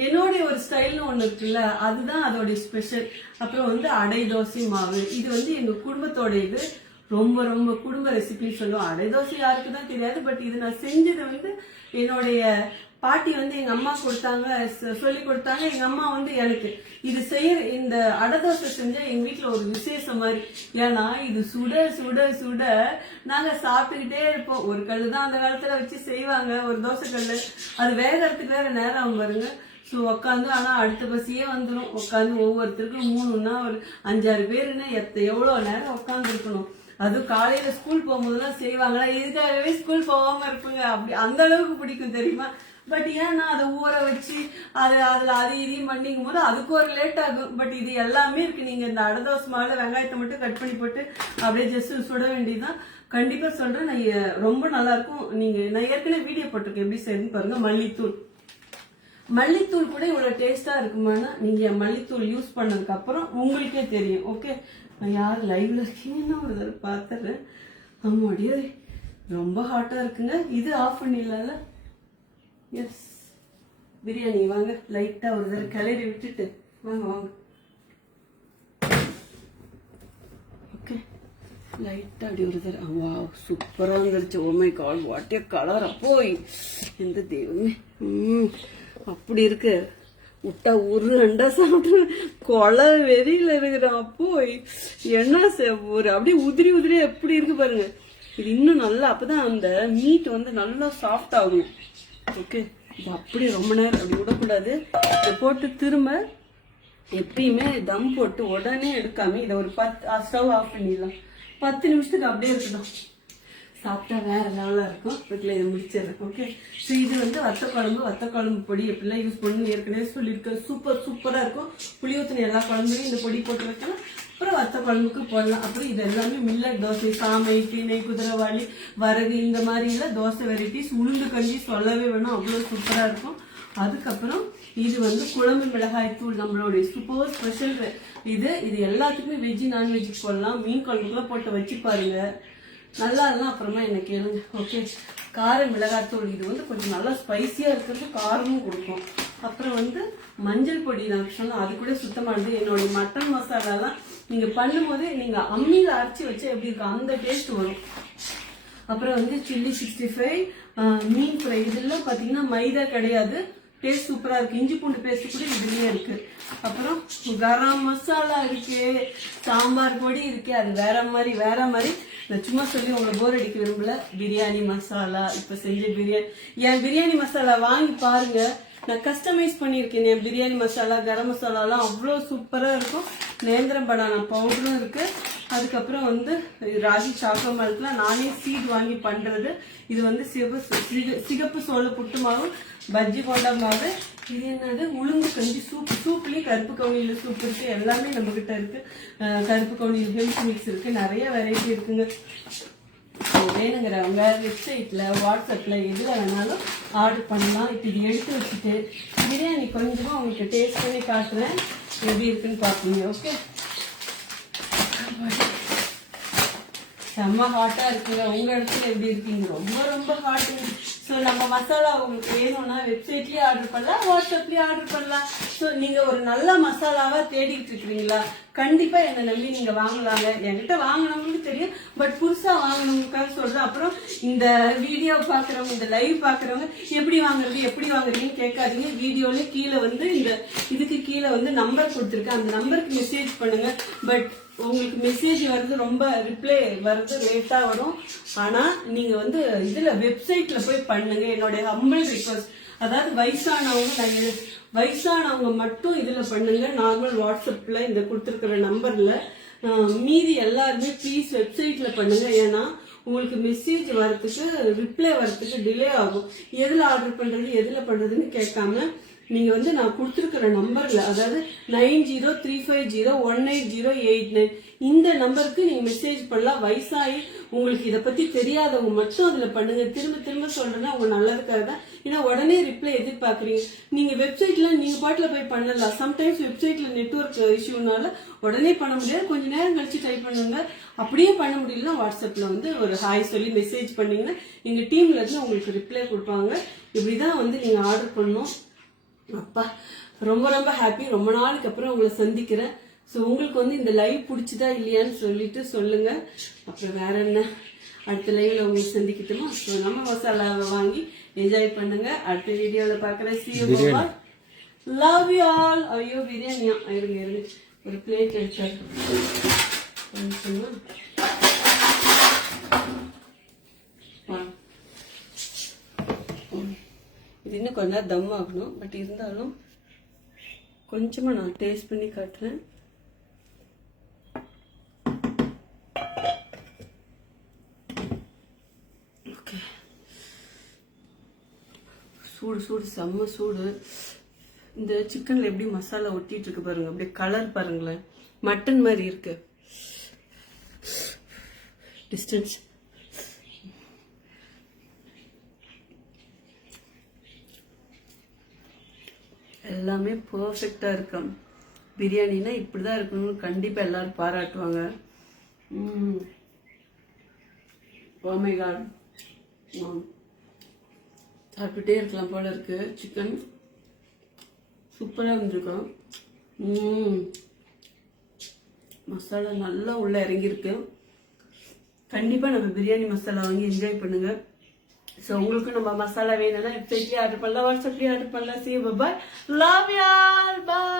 என்னோட ஒரு ஸ்டைல்னு ஒண்ணு இருக்குல்ல, அதுதான் அதோட ஸ்பெஷல். அப்புறம் வந்து அடை தோசை மாவு, இது வந்து எங்க குடும்பத்தோட இது ரொம்ப ரொம்ப குடும்ப ரெசிபின்னு சொல்லுவோம். அடை தோசை யாருக்கு தான் தெரியாது, பட் இது நான் செஞ்சது வந்து என்னுடைய பாட்டி வந்து எங்க அம்மா சொல்லி கொடுத்தாங்க. எங்க அம்மா வந்து எனக்கு இது இந்த அடை தோசை செஞ்சா எங்க வீட்டுல ஒரு விசேஷம் மாதிரி. ஏன்னா இது சுட சுட சுட நாங்க சாப்பிட்டுக்கிட்டே இருப்போம். ஒரு கல்லு தான் அந்த காலத்துல வச்சு செய்வாங்க, ஒரு தோசை கல்லு. அது வேகறதுக்கு வேற நேரம் ஆகும் பாருங்க. ஸோ உட்காந்து, ஆனா அடுத்த பசியே வந்துடும். உட்காந்து ஒவ்வொருத்தருக்கும் 3ன்னா ஒரு 5-6 பேருன்னா எவ்வளோ நேரம் உட்காந்து இருக்கணும். அதுவும் காலையில ஸ்கூல் போகும்போதுலாம் செய்வாங்களா, இதுக்காகவே ஸ்கூல் போகாம இருப்பீங்க. அப்படி அந்த அளவுக்கு பிடிக்கும் தெரியுமா. பட் ஏன்னா அதை ஊற வச்சு அதுல இதையும் பண்ணிக்கும் போது அதுக்கு ஒரு லேட் ஆகும். பட் இது எல்லாமே இருக்கு. நீங்க இந்த அடை தோசை மாவுல வெங்காயத்தை மட்டும் கட் பண்ணி போட்டு அப்படியே ஜஸ்ட் சுட வேண்டியதுதான். கண்டிப்பா சொல்றேன், நான் ரொம்ப நல்லா இருக்கும். நான் ஏற்கனவே வீடியோ போட்டிருக்கேன், எப்படி செய்யணும்னு பாருங்க. மல்லித்தூள் கூட இவ்வளவு டேஸ்டா இருக்குமானா நீங்க மல்லித்தூள் யூஸ் பண்ணதுக்கு அப்புறம் உங்களுக்கே தெரியும். ஓகே, நான் யார் லைவ்ல இருக்கீங்கன்னா ஒரு தடவை பாத்துறேன். ஆமாடியே ரொம்ப ஹாட்டா இருக்குங்க. இது ஆஃப் பண்ணிடலாம்ல. எஸ், பிரியாணி வாங்க, லைட்டா ஒரு தடவை கிளறி விட்டுட்டு வாங்க. ஓகே, லைட்டா அப்படி ஒரு தடவை. வா, சூப்பரா வந்துருச்சு. Oh my God, what a colour. அப்போ எந்த தெய்வமே, அப்படி இருக்கு. விட்டா ஒரு அண்டா சாப்பிட்டு கொலை வெறியில இருக்கிறான். அப்போ என்ன ஒரு அப்படியே உதிரி எப்படி இருக்கு பாருங்க. இது இன்னும் நல்லா, அப்பதான் அந்த மீட் வந்து நல்லா சாஃப்ட் ஆகும். ஓகே, இது அப்படியே ரொம்ப நேரம் அப்படி விடக்கூடாது. இதை போட்டு திரும்ப எப்பயுமே தம் போட்டு உடனே எடுக்காம இதை ஒரு ஸ்டவ் ஆஃப் பண்ணிடலாம். 10 நிமிஷத்துக்கு அப்படியே இருக்கட்டும். சாப்பிட்டா வேற லெவலாக இருக்கும். அதுக்குள்ள இதை முடிச்சிடுறேன். ஓகே, ஸோ இது வந்து வத்த குழம்பு பொடி எப்படிலாம் யூஸ் பண்ணணும்னு ஏற்கனவே சொல்லியிருக்கேன். சூப்பராக இருக்கும். புளி ஊற்றின எல்லா குழம்புலையும் இந்த பொடி போட்டு வைக்கலாம். அப்புறம் வத்த குழம்புக்கு போடலாம். அப்புறம் இது எல்லாமே மில்லட் தோசை, சாமை, திணை, குதிரைவாளி, வரகு இந்த மாதிரிலாம் தோசை வெரைட்டிஸ். உளுந்து கஞ்சி சொல்லவே வேணும், அவ்வளோ சூப்பராக இருக்கும். அதுக்கப்புறம் இது வந்து குழம்பு மிளகாய் தூள், நம்மளுடைய சூப்பர் ஸ்பெஷல். இது எல்லாத்துக்குமே வெஜ்ஜு நான்வெஜ்ஜுக்கு போடலாம். மீன் குழம்புக்குலாம் போட்டு வச்சு பாருங்க, நல்லா இருந்தால் அப்புறமா என்ன கேளுங்க. ஓகே, கார மிளகாத்தூள் இது வந்து கொஞ்சம் நல்லா ஸ்பைசியாக இருக்கிறது, காரமும் கொடுக்கும். அப்புறம் வந்து மஞ்சள் பொடி நான் சொன்னேன், அது கூட சுத்தமானது. என்னுடைய மட்டன் மசாலாலாம் நீங்கள் பண்ணும்போதே நீங்கள் அம்மியில் அரைச்சி வச்சா எப்படி இருக்கும் அந்த டேஸ்ட் வரும். அப்புறம் வந்து சில்லி 65, மீன் ஃப்ரை, இதெல்லாம் பார்த்தீங்கன்னா மைதா கிடையாது, டேஸ்ட் சூப்பராக இருக்குது. இஞ்சி பூண்டு பேஸ்ட் கூட இதுலேயே இருக்குது. அப்புறம் கரம் மசாலா இருக்கு, சாம்பார் பொடி இருக்கு, அது வேற மாதிரி. நான் சும்மா சொல்லி உங்களை போர் அடிக்க விரும்பல. பிரியாணி மசாலா, இப்போ செஞ்ச பிரியாணி, என் பிரியாணி மசாலா வாங்கி பாருங்க. நான் கஸ்டமைஸ் பண்ணியிருக்கேன் என் பிரியாணி மசாலா, கரம் மசாலாலாம் அவ்வளோ சூப்பராக இருக்கும். நேந்திரம் பனானா பவுடரும் இருக்கு. அதுக்கப்புறம் வந்து ராகி சாக்கோ மால்ட்லாம் நானே சீட் வாங்கி பண்றது. இது வந்து சிகப்பு சோள புட்டு மாவு, பஜ்ஜி போண்டா மாவு. இது என்னது, உளுந்து கஞ்சி சூப்லயும் கருப்பு கவுனியில சூப் இருக்கு. எல்லாமே நம்ம கிட்ட இருக்கு. கருப்பு கவுனியில் ஹெல்த் மிக்ஸ் இருக்கு, நிறைய வெரைட்டி இருக்குங்க. வேணுங்கிறவங்க வெப்சைட்ல, வாட்ஸ்அப்ல எதுல வேணாலும் ஆர்டர் பண்ணலாம். இப்போ இது எடுத்து வச்சுட்டு பிரியாணி கொஞ்சமா உங்களுக்கு டேஸ்ட் பண்ணி காட்டுறேன், எப்படி இருக்குன்னு பாப்பீங்க. ஓகே, செம்ம ஹாட்டா இருக்குங்க. உங்க இடத்துல எப்படி இருக்கீங்க? ரொம்ப ஹாட்டுங்க. ஸோ நம்ம மசாலா உங்களுக்கு வேணும்னா வெப்சைட்லயே ஆர்டர் பண்ணலாம், வாட்ஸ்அப்லயே ஆர்டர் பண்ணலாம். ஸோ நீங்க ஒரு நல்ல மசாலாவா தேடிட்டு இருக்கிறீங்களா, கண்டிப்பா என்ன நம்பி நீங்க வாங்கலாங்க. என்கிட்ட வாங்கினவங்களுக்கு தெரியும், பட் புதுசா வாங்கணுங்களுக்காக சொல்றேன். அப்புறம் இந்த வீடியோ பாக்குறவங்க, இந்த லைவ் பாக்குறவங்க எப்படி வாங்குறீங்கன்னு கேட்காதீங்க. வீடியோல கீழே வந்து இந்த இதுக்கு கீழே வந்து நம்பர் கொடுத்துருக்கேன், அந்த நம்பருக்கு மெசேஜ் பண்ணுங்க. பட் உங்களுக்கு மெசேஜ் வருது, ரொம்ப ரிப்ளை வருது, லேட்டா வரும். ஆனா நீங்க வந்து இதுல வெப்சைட்ல போய் பண்ணுங்க. என்னுடைய ஹம்பிள் ரிக்வஸ்ட். அதாவது வயசானவங்க மட்டும் இதுல பண்ணுங்க. நார்மல் வாட்ஸ்அப்ல இந்த கொடுத்துருக்கிற நம்பர்ல, மீதி எல்லாருமே ப்ளீஸ் வெப்சைட்ல பண்ணுங்க. ஏன்னா உங்களுக்கு மெசேஜ் வரத்துக்கு, ரிப்ளை வரத்துக்கு டிலே ஆகும். எதுல ஆர்டர் பண்றது, எதுல பண்றதுன்னு கேட்காம நீங்க வந்து நான் கொடுத்துருக்கிற நம்பர்ல, அதாவது 9035018089 இந்த நம்பருக்கு நீங்க மெசேஜ் பண்ணலாம். வயசாகி உங்களுக்கு இதை பத்தி தெரியாதவங்க மட்டும் அதுல பண்ணுங்க. திரும்ப சொல்றேன்னா உங்க நல்லதுக்காக தான். ஏன்னா உடனே ரிப்ளை எதிர்பார்க்குறீங்க. நீங்க வெப்சைட்ல நீங்க பாட்டுல போய் பண்ணலாம். சம்டைம்ஸ் வெப்சைட்ல நெட்வொர்க் இஷ்யூனால உடனே பண்ண முடியாது, கொஞ்ச நேரம் கழிச்சு ட்ரை பண்ணுங்க. அப்படியே பண்ண முடியலன்னா வாட்ஸ்அப்ல வந்து ஒரு ஹாய் சொல்லி மெசேஜ் பண்ணீங்கன்னா எங்க டீம்ல இருந்து உங்களுக்கு ரிப்ளை கொடுப்பாங்க. இப்படிதான் வந்து நீங்க ஆர்டர் பண்ணணும். அப்பா ரொம்ப ஹாப்பி. ரொம்ப நாளுக்கு அப்புறம் உங்களை சந்திக்கிறேன். ஸோ உங்களுக்கு வந்து இந்த லைவ் பிடிச்சதா இல்லையான்னு சொல்லிட்டு சொல்லுங்க. அப்புறம் வேற என்ன, அடுத்த லைவ்ல உங்களுக்கு சந்திக்கிட்டுமா. ஸோ நம்ம மசாலாவை வாங்கி என்ஜாய் பண்ணுங்க. அடுத்த வீடியோல பாக்குறேன். See you, bye. Love you all. ஐயோ பிரியாணியா, இருங்க ஒரு பிளேட் எடுத்தாரு. இது இன்னும் கொஞ்ச நேரம் தம் ஆகணும். பட் இருந்தாலும் கொஞ்சமா நான் டேஸ்ட் பண்ணி காட்டுறேன். ஓகே, சூடு செம்ம சூடு. இந்த சிக்கன்ல எப்படி மசாலா ஒட்டிட்டு இருக்கு பாருங்க, அப்படியே கலர் பாருங்களேன், மட்டன் மாதிரி இருக்கு. டிஸ்டன்ஸ் எல்லாமே பர்ஃபெக்டா இருக்கும். பிரியாணினா இப்படிதான் இருக்கணும்னு கண்டிப்பா எல்லாரும் பாராட்டுவாங்க. ஓ மை காட், சாப்பிட்டுட்டே இருக்கலாம் போல இருக்கு. சிக்கன் சூப்பரா இருந்திருக்கும். மசாலா நல்லா உள்ள இறங்கியிருக்கு. கண்டிப்பா நம்ம பிரியாணி மசாலா வாங்கி என்ஜாய் பண்ணுங்க. ஸோ உங்களுக்கு நம்ம மசாலா வேணும்னா வெப்சைட்லேயே ஆர்டர் பண்ணலாம், வாட்ஸ்அப்லேயே ஆர்டர் பண்ணலாம். See you, bye. Love you all. Bye.